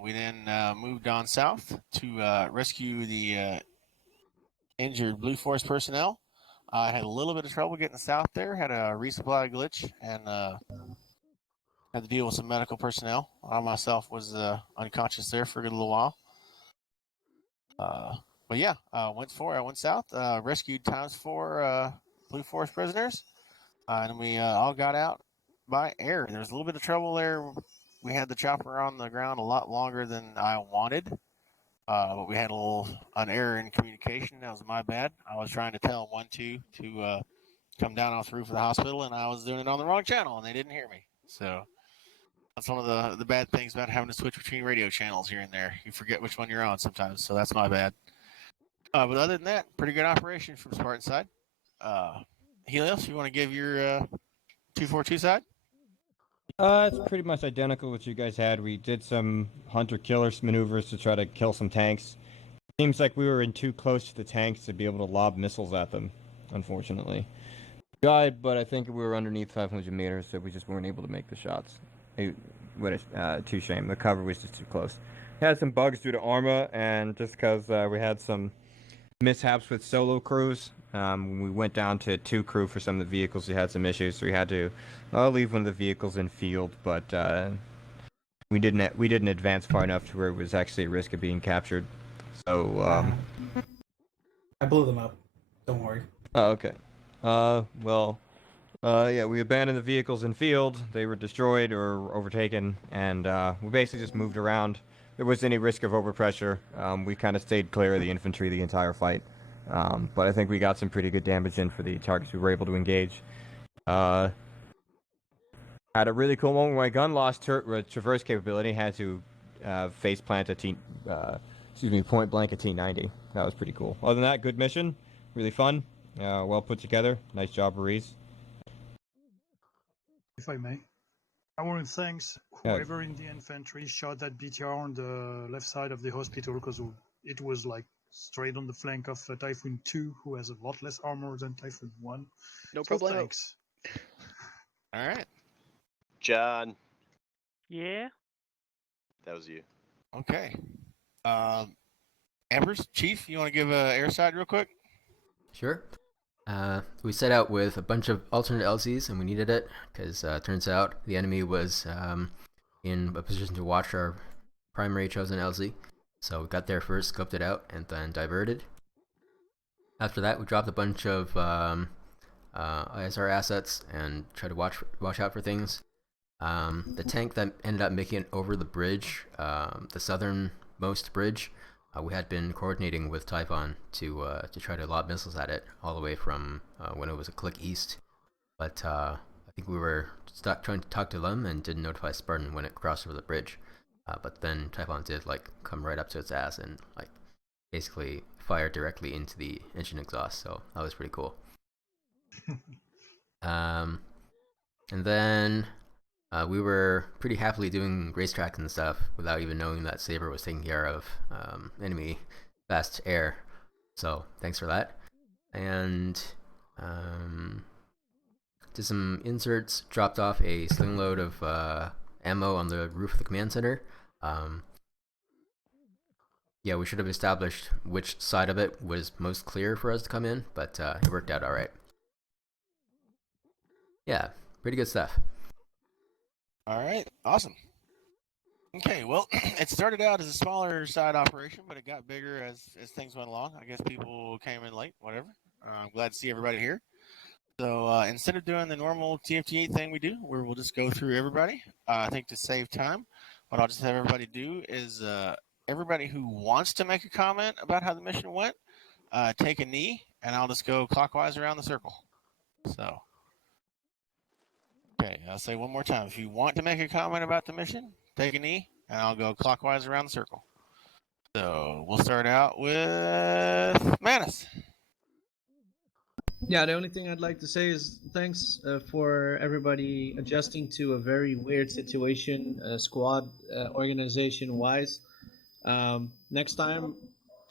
We then moved on south to rescue the injured Blue Force personnel. I had a little bit of trouble getting south there, had a resupply glitch, and had to deal with some medical personnel. I myself was unconscious there for a good little while. But yeah, went south, rescued ×4 Blue Force prisoners, and we all got out by air. There was a little bit of trouble there. We had the chopper on the ground a lot longer than I wanted, but we had an error in communication. That was my bad. I was trying to tell 1-2 to come down off the roof of the hospital, and I was doing it on the wrong channel, and they didn't hear me. So that's one of the bad things about having to switch between radio channels here and there. You forget which one you're on sometimes, so that's my bad. But other than that, pretty good operation from Spartan side. Helios, you want to give your 242 side? It's pretty much identical what you guys had. We did some hunter-killer maneuvers to try to kill some tanks. Seems like we were in too close to the tanks to be able to lob missiles at them, unfortunately. Tried, but I think we were underneath 500 meters, so we just weren't able to make the shots. Too shame. The cover was just too close. Had some bugs due to Arma, and just because we had some mishaps with solo crews. We went down to 2 crew for some of the vehicles. We had some issues, so we had to leave one of the vehicles in field. But we didn't advance far enough to where it was actually a risk of being captured. So I blew them up. Don't worry. Oh, okay. Yeah, we abandoned the vehicles in field. They were destroyed or overtaken, and we basically just moved around. If there was any risk of overpressure, we kind of stayed clear of the infantry the entire fight. But I think we got some pretty good damage in for the targets we were able to engage. Had a really cool moment where my gun lost traverse capability. Had to face plant point blank a T-90. That was pretty cool. Other than that, good mission, really fun, well put together. Nice job, Ruiz. If I may, I want to thank whoever in the infantry shot that BTR on the left side of the hospital, because it was like straight on the flank of Typhoon 2, who has a lot less armor than Typhoon 1. No So problem. Thanks. All right. John. Yeah? That was you. Okay. Amber's, Chief, you want to give air side real quick? Sure. We set out with a bunch of alternate LCs, and we needed it because turns out the enemy was in a position to watch our primary chosen LC. So we got there first, scoped it out, and then diverted. After that, we dropped a bunch of ISR assets and tried to watch out for things. The tank that ended up making it over the bridge, the southernmost bridge, we had been coordinating with Typhon to try to lob missiles at it all the way from when it was a click east. But I think we were stuck trying to talk to them and didn't notify Spartan when it crossed over the bridge. But then Typhon did come right up to its ass and basically fire directly into the engine exhaust. So that was pretty cool. And then we were pretty happily doing racetracks and stuff without even knowing that Saber was taking care of enemy fast air. So thanks for that. And did some inserts, dropped off a sling load of ammo on the roof of the command center. Yeah, we should have established which side of it was most clear for us to come in, but it worked out alright. Yeah, pretty good stuff. All right, awesome. Okay, well, it started out as a smaller side operation, but it got bigger as things went along. I guess people came in late, whatever. I'm glad to see everybody here. So instead of doing the normal TFT8 thing we do, where we'll just go through everybody, I think to save time, what I'll just have everybody do is everybody who wants to make a comment about how the mission went, take a knee, and I'll just go clockwise around the circle. So. Okay, I'll say one more time. If you want to make a comment about the mission, take a knee, and I'll go clockwise around the circle. So we'll start out with Manus. Yeah, the only thing I'd like to say is thanks for everybody adjusting to a very weird situation, squad organization-wise. Next time,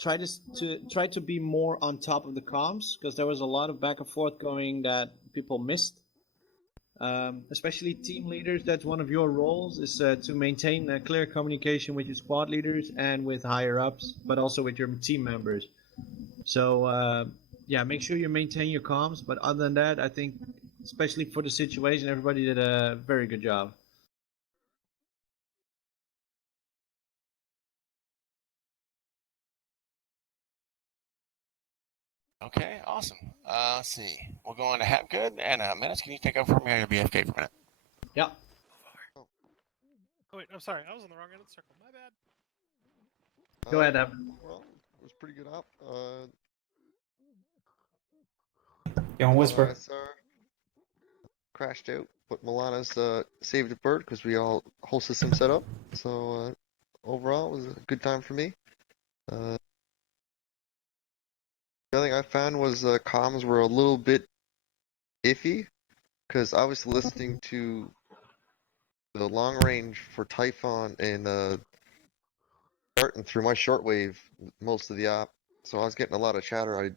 try to be more on top of the comms, because there was a lot of back and forth going that people missed. Especially team leaders, that's one of your roles, is to maintain clear communication with your squad leaders and with higher ups, but also with your team members. So yeah, make sure you maintain your comms, but other than that, I think especially for the situation, everybody did a very good job. Okay, awesome. Let's see. We'll go on to Hapgood, and Menace, can you take over from me on your BFK for a minute? Yeah. Oh wait, I'm sorry. I was on the wrong end of the circle. My bad. Go ahead, Ab. Well, it was pretty good op. Don't whisper. ISR crashed out, but Milana's saved a bird because we all whole system set up. So overall, it was a good time for me. The other thing I found was comms were a little bit iffy because I was listening to the long range for Typhon and Barton through my shortwave most of the op, so I was getting a lot of chatter I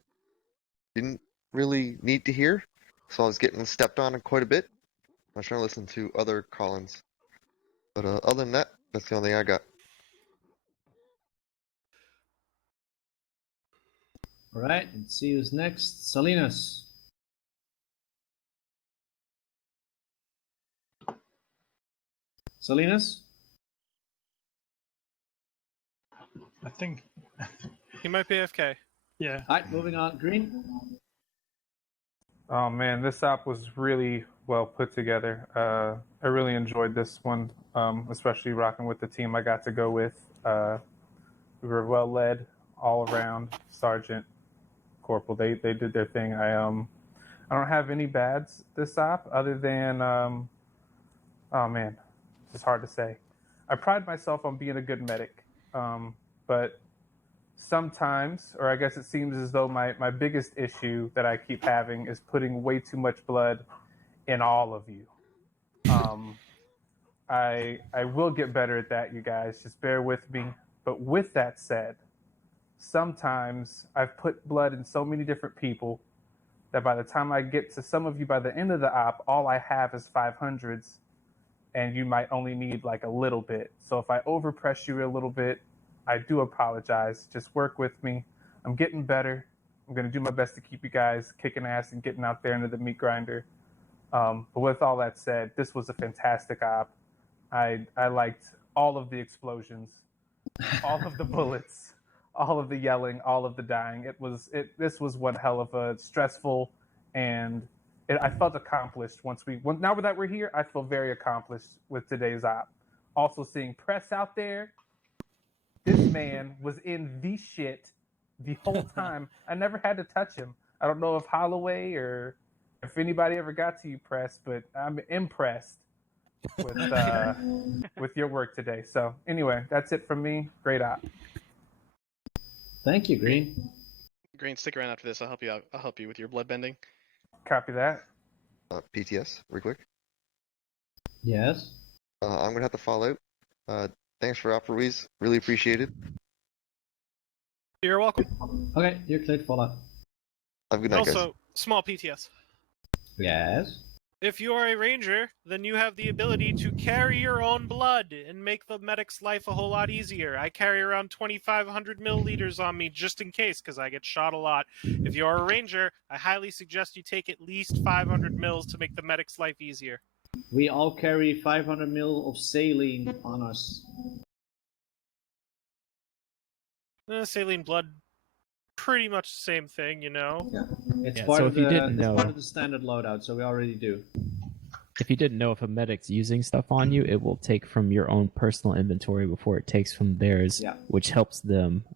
didn't really need to hear, so I was getting stepped on quite a bit. I was trying to listen to other call-ins, but other than that, that's the only thing I got. All right, let's see who's next. Salinas. Salinas? I think. He might be AFK. Yeah. All right, moving on. Green? Oh man, this app was really well put together. I really enjoyed this one, especially rocking with the team I got to go with. We were well led all around. Sergeant, Corporal, they did their thing. I don't have any bads this app other than oh man, it's hard to say. I pride myself on being a good medic, but sometimes, or I guess it seems as though my biggest issue that I keep having is putting way too much blood in all of you. I will get better at that, you guys. Just bear with me. But with that said, sometimes I've put blood in so many different people that by the time I get to some of you by the end of the op, all I have is 500s, and you might only need like a little bit. So if I overpress you a little bit, I do apologize. Just work with me. I'm getting better. I'm going to do my best to keep you guys kicking ass and getting out there into the meat grinder. But with all that said, this was a fantastic op. I liked all of the explosions, all of the bullets, all of the yelling, all of the dying. This was one hell of a stressful, and I felt accomplished now that we're here. I feel very accomplished with today's op. Also seeing Press out there. This man was in the shit the whole time. I never had to touch him. I don't know if Holloway or if anybody ever got to you, Press, but I'm impressed with your work today. So anyway, that's it from me. Great op. Thank you, Green. Green, stick around after this. I'll help you out. I'll help you with your blood bending. Copy that. PTS, real quick. Yes. I'm gonna have to fall out. Thanks for op, Ruiz. Really appreciate it. You're welcome. Okay, you're cleared for that. Have a good night, guys. Also, small PTS. Yes. If you are a ranger, then you have the ability to carry your own blood and make the medic's life a whole lot easier. I carry around 2,500 milliliters on me just in case, because I get shot a lot. If you are a ranger, I highly suggest you take at least 500 mils to make the medic's life easier. We all carry 500 mil of saline on us. Saline blood, pretty much the same thing, you know? Yeah. It's Yeah, part so of if you the didn't know- part of the standard loadout, so we already do. If you didn't know if a medic's using stuff on you, it will take from your own personal inventory before it takes from theirs, Yeah. which helps them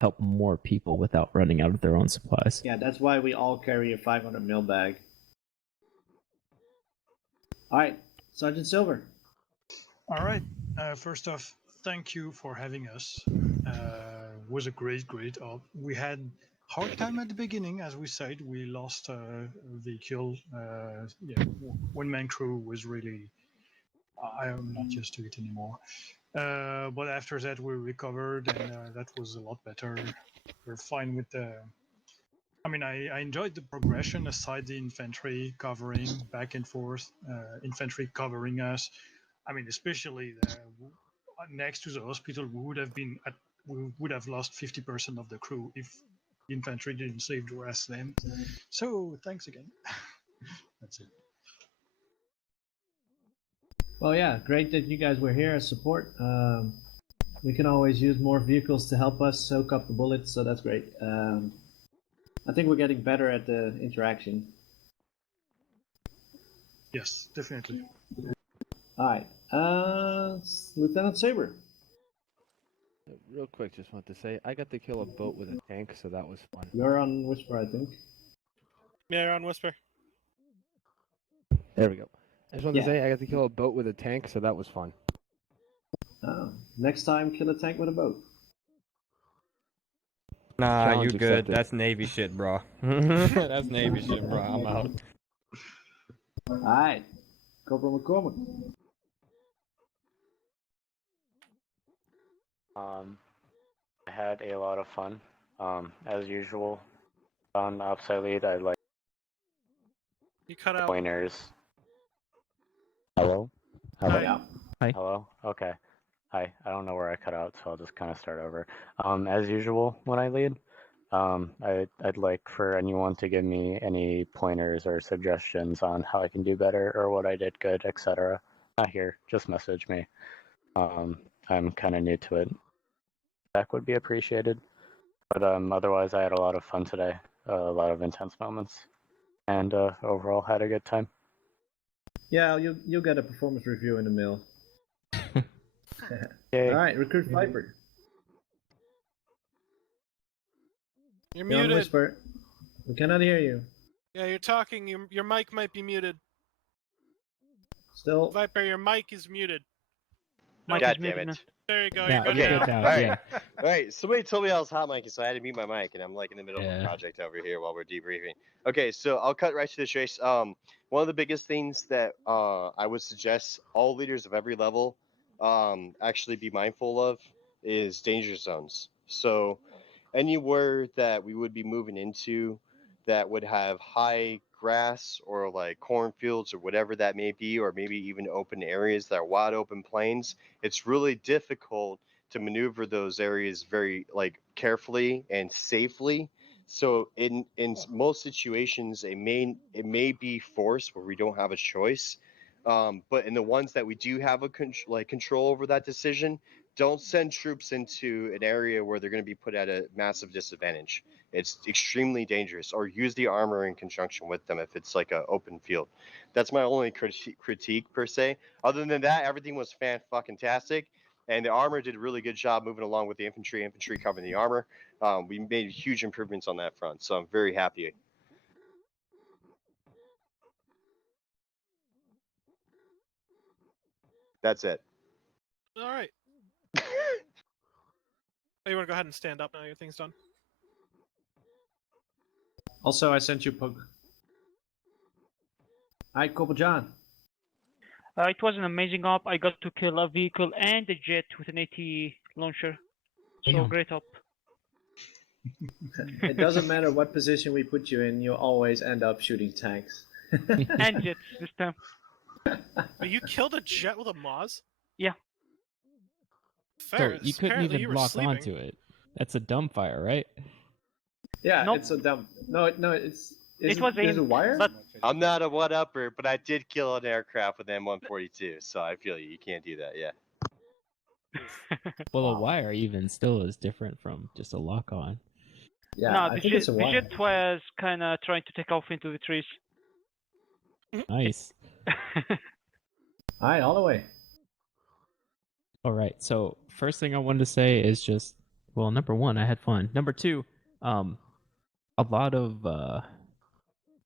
help more people without running out of their own supplies. Yeah, that's why we all carry a 500 mil bag. All right, Sergeant Silver. All right. First off, thank you for having us. Was a great op. We had hard time at the beginning, as we said. We lost a vehicle. One-man crew was really. I am not used to it anymore. But after that, we recovered, and that was a lot better. We're fine with the. I mean, I enjoyed the progression aside the infantry covering back and forth, infantry covering us. I mean, especially next to the hospital, we would have lost 50% of the crew if the infantry didn't save the rest of them. So thanks again. That's it. Well, yeah, great that you guys were here as support. We can always use more vehicles to help us soak up the bullets, so that's great. I think we're getting better at the interaction. Yes, definitely. Alright, Lieutenant Saber. Real quick, just want to say, I got to kill a boat with a tank, so that was fun. You're on Whisper, I think. Yeah, you're on Whisper. There we go. I just wanted Yeah. to say, I got to kill a boat with a tank, so that was fun. Next time, kill a tank with a boat. Nah, Challenge you good. accepted. That's Navy shit, bro. That's Navy shit, bro. I'm out. Alright, Corporal McCormick. I had a lot of fun. As usual, on offsite lead, I like You cut out. pointers. Hello? Hello? Hi. Hi. Hello? Okay. Hi. I don't know where I cut out, so I'll just kind of start over. As usual, when I lead, I'd like for anyone to give me any pointers or suggestions on how I can do better or what I did good, etc. Not here. Just message me. I'm kind of new to it. That would be appreciated. But otherwise, I had a lot of fun today. A lot of intense moments, and overall had a good time. Yeah, you'll get a performance review in the mail. Yay. Alright, Recruit Viper. You're You're on muted. Whisper. We cannot hear you. Yeah, you're talking. Your mic might be muted. Still. Viper, your mic is muted. God damn it. There you go. Yeah, You're good you're now. good now. Alright. Yeah. Alright, somebody told me I was hot micing, so I had to mute my mic, and I'm like in the middle of a project over here while we're debriefing. Okay, so I'll cut right to the chase. One of the biggest things that I would suggest all leaders of every level actually be mindful of is danger zones. So anywhere that we would be moving into that would have high grass or like cornfields or whatever that may be, or maybe even open areas that are wide open plains, it's really difficult to maneuver those areas very like carefully and safely. So in most situations, it may be forced where we don't have a choice. But in the ones that we do have a control over that decision, don't send troops into an area where they're going to be put at a massive disadvantage. It's extremely dangerous. Or use the armor in conjunction with them if it's like an open field. That's my only critique per se. Other than that, everything was fan-fucking-tastic. And the armor did a really good job moving along with the infantry. Infantry covering the armor. We made huge improvements on that front, so I'm very happy. That's it. All right. Oh, you want to go ahead and stand up now? Your thing's done. Also, I sent you Pug. Alright, Corporal John. It was an amazing op. I got to kill a vehicle and a jet with an AT launcher. So Damn. great op. It doesn't matter what position we put you in, you'll always end up shooting tanks. And jets this time. But you killed a jet with a Moz? Yeah. Fair. So you couldn't Apparently even you were lock sleeping. onto it. That's a dumb fire, right? Yeah, Nope. it's a dumb. No, it's. It was there's a aimed, wire. but I'm not a one-upper, but I did kill an aircraft with M142, so I feel you. You can't do that, yeah. Well, a wire even still is different from just a lock on. Yeah, no, I the think jet, it's a the wire. jet was kind of trying to take off into the trees. Nice. Alright, all the way. All right. So first thing I wanted to say is just, well, number one, I had fun. Number two, a lot of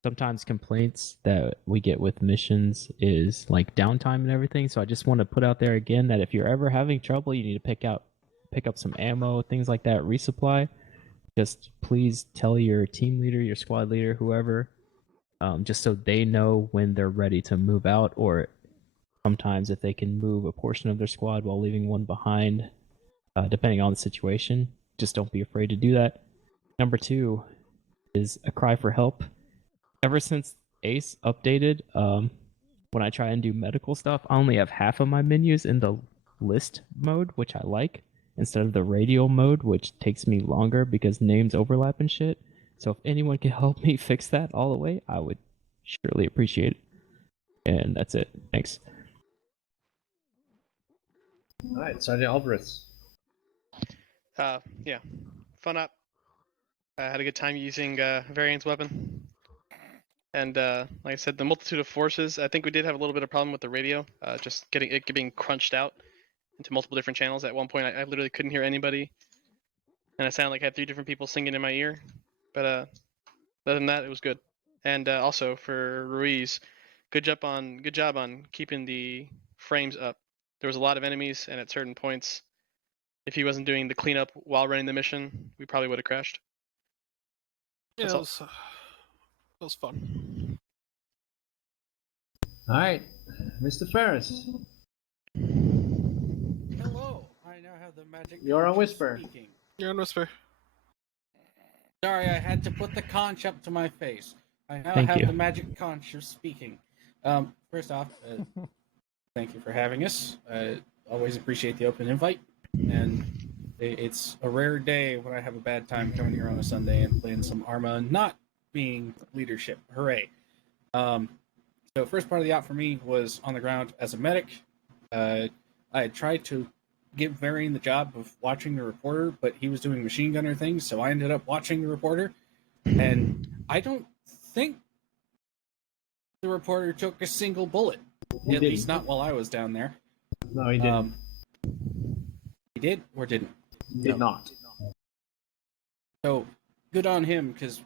sometimes complaints that we get with missions is like downtime and everything. So I just want to put out there again that if you're ever having trouble, you need to pick up some ammo, things like that, resupply. Just please tell your team leader, your squad leader, whoever, just so they know when they're ready to move out, or sometimes if they can move a portion of their squad while leaving one behind, depending on the situation. Just don't be afraid to do that. Number two is a cry for help. Ever since Ace updated, when I try and do medical stuff, I only have half of my menus in the list mode, which I like, instead of the radial mode, which takes me longer because names overlap and shit. So if anyone can help me fix that all the way, I would surely appreciate it. And that's it. Thanks. Alright, Sergeant Alvarez. Yeah, fun up. I had a good time using Variant's weapon. And like I said, the multitude of forces, I think we did have a little bit of problem with the radio, just getting it being crunched out into multiple different channels. At one point, I literally couldn't hear anybody. And it sounded like I had 3 different people singing in my ear. But other than that, it was good. And also for Ruiz, good job on keeping the frames up. There was a lot of enemies, and at certain points, if he wasn't doing the cleanup while running the mission, we probably would have crashed. Yeah, That's it was fun. All right, Mr. Ferris. Hello, I now have the magic. You're on conscience Whisper. Speaking. You're on Whisper. Sorry, I had to put the conch up to my face. I now Thank have you. the magic conch of speaking. First off, thank you for having us. Always appreciate the open invite, and it's a rare day when I have a bad time coming here on a Sunday and playing some Arma, not being leadership. Hooray! So first part of the op for me was on the ground as a medic. I had tried to give Varian the job of watching the reporter, but he was doing machine gunner things, so I ended up watching the reporter. And I don't think the reporter took a single bullet, He at least didn't. not while I was down there. No, he didn't. He did or didn't? He did not. So good on him, because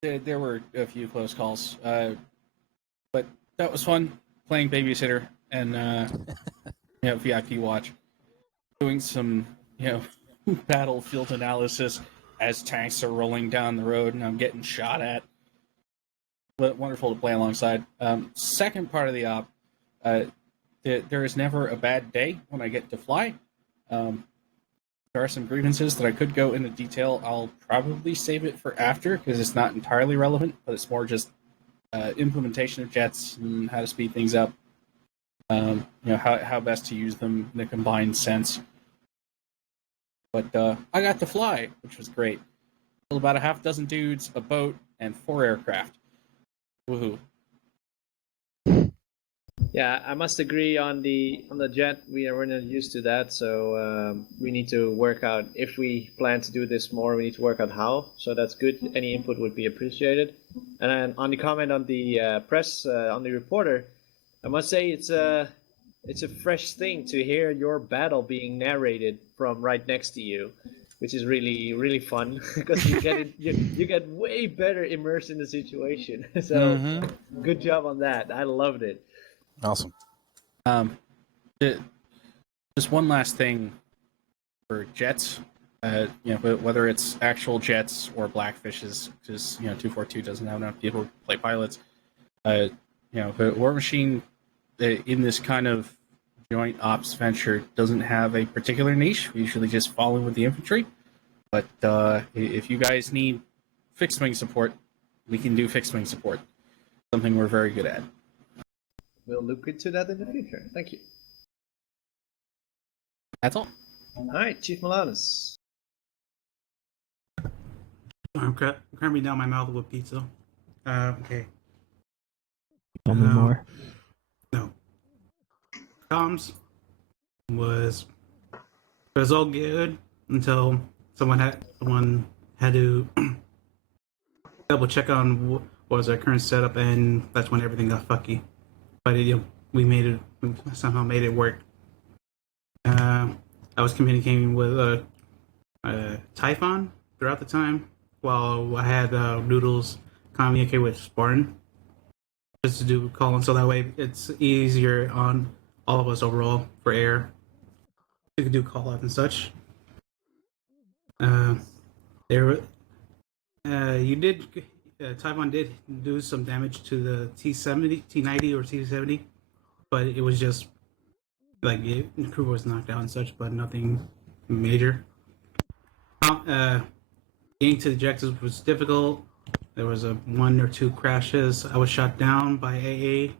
there were a few close calls. But that was fun playing babysitter and VIP watch, doing some battlefield analysis as tanks are rolling down the road and I'm getting shot at. But wonderful to play alongside. Second part of the op, there is never a bad day when I get to fly. There are some grievances that I could go into detail. I'll probably save it for after because it's not entirely relevant, but it's more just implementation of jets and how to speed things up. How best to use them in a combined sense. But I got to fly, which was great. About a half dozen dudes, a boat, and 4 aircraft. Woohoo! Yeah, I must agree on the jet. We're not used to that, so we need to work out if we plan to do this more. We need to work out how. So that's good. Any input would be appreciated. And then on the comment on the press on the reporter, I must say it's a fresh thing to hear your battle being narrated from right next to you, which is really fun because you get way better immersed in the situation. So good job on that. I loved it. Awesome. Just one last thing for jets. Whether it's actual jets or blackfishes, because 242 doesn't have enough people to play pilots. The War Machine in this kind of joint ops venture doesn't have a particular niche. We usually just fall in with the infantry. But if you guys need fixed wing support, we can do fixed wing support. Something we're very good at. We'll look into that in the future. Thank you. That's all. All right, Chief Milanis. I'm cramming down my mouth with pizza. Okay. Tell me more. No. Comms was all good until someone had to double check on what was our current setup, and that's when everything got fucky. But we somehow made it work. I was communicating with Typhon throughout the time, while I had Noodles communicate with Spartan, just to do call-in, so that way it's easier on all of us overall for air. You can do call-out and such. Typhon did do some damage to the T-70, T-90 or T-70, but it was just the crew was knocked out and such, but nothing major. Getting to the objectives was difficult. There was 1 or 2 crashes. I was shot down by AA,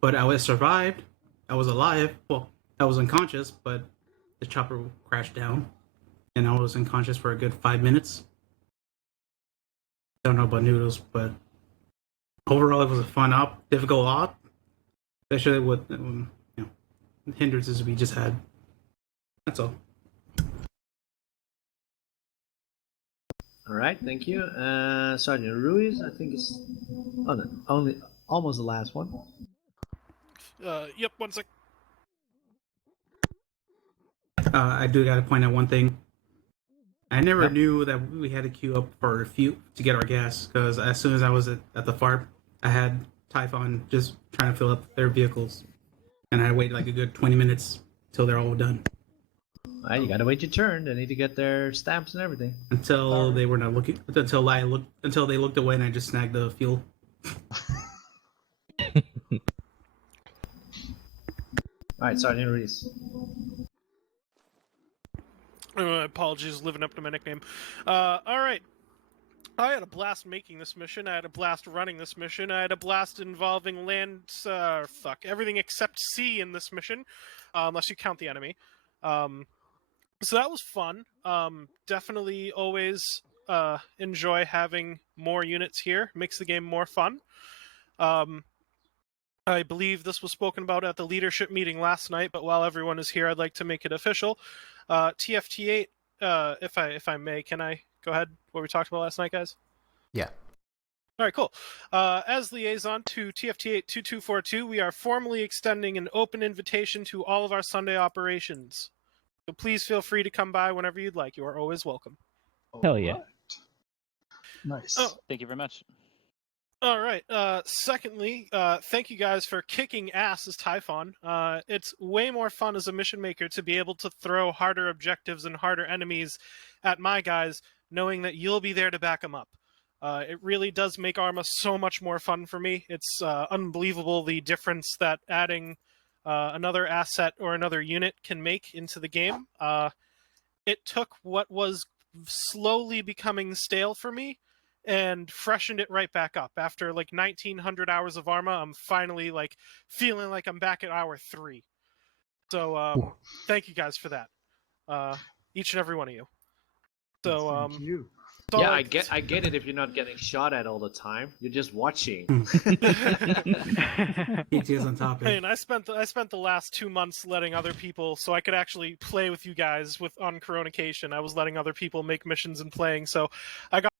but I survived. I was alive. Well, I was unconscious, but the chopper crashed down, and I was unconscious for a good 5 minutes. Don't know about Noodles, but overall it was a fun op, difficult op, especially with hindrances we just had. That's all. All right, thank you. Sergeant Ruiz, I think is only almost the last one. Yep, 1 sec. I do got to point out one thing. I never knew that we had to queue up for a few to get our gas because as soon as I was at the FARP, I had Typhon just trying to fill up their vehicles, and I waited like a good 20 minutes till they're all done. All right, you gotta wait your turn. They need to get their stamps and everything. Until they were not looking. Until they looked away, and I just snagged the fuel. All right, Sergeant Ruiz. Apologies, living up to my nickname. All right. I had a blast making this mission. I had a blast running this mission. I had a blast involving land, everything except sea in this mission, unless you count the enemy. So that was fun. Definitely always enjoy having more units here. Makes the game more fun. I believe this was spoken about at the leadership meeting last night, but while everyone is here, I'd like to make it official. TFT8, if I may, can I go ahead? What we talked about last night, guys? Yeah. All right, cool. As liaison to TFT8 2242, we are formally extending an open invitation to all of our Sunday operations. So please feel free to come by whenever you'd like. You are always welcome. Hell yeah. Nice. Oh. Thank you very much. All right. Secondly, thank you guys for kicking ass as Typhon. It's way more fun as a mission maker to be able to throw harder objectives and harder enemies at my guys, knowing that you'll be there to back them up. It really does make Arma so much more fun for me. It's unbelievable the difference that adding another asset or another unit can make into the game. It took what was slowly becoming stale for me and freshened it right back up. After like 1900 hours of Arma, I'm finally like feeling like I'm back at hour 3. So thank you guys for that. Each and every one of you. So Thank you. Yeah, I get it if you're not getting shot at all the time. You're just watching. PT's on top of it. And I spent the last 2 months letting other people, so I could actually play with you guys on Coronication. I was letting other people make missions and playing, so I got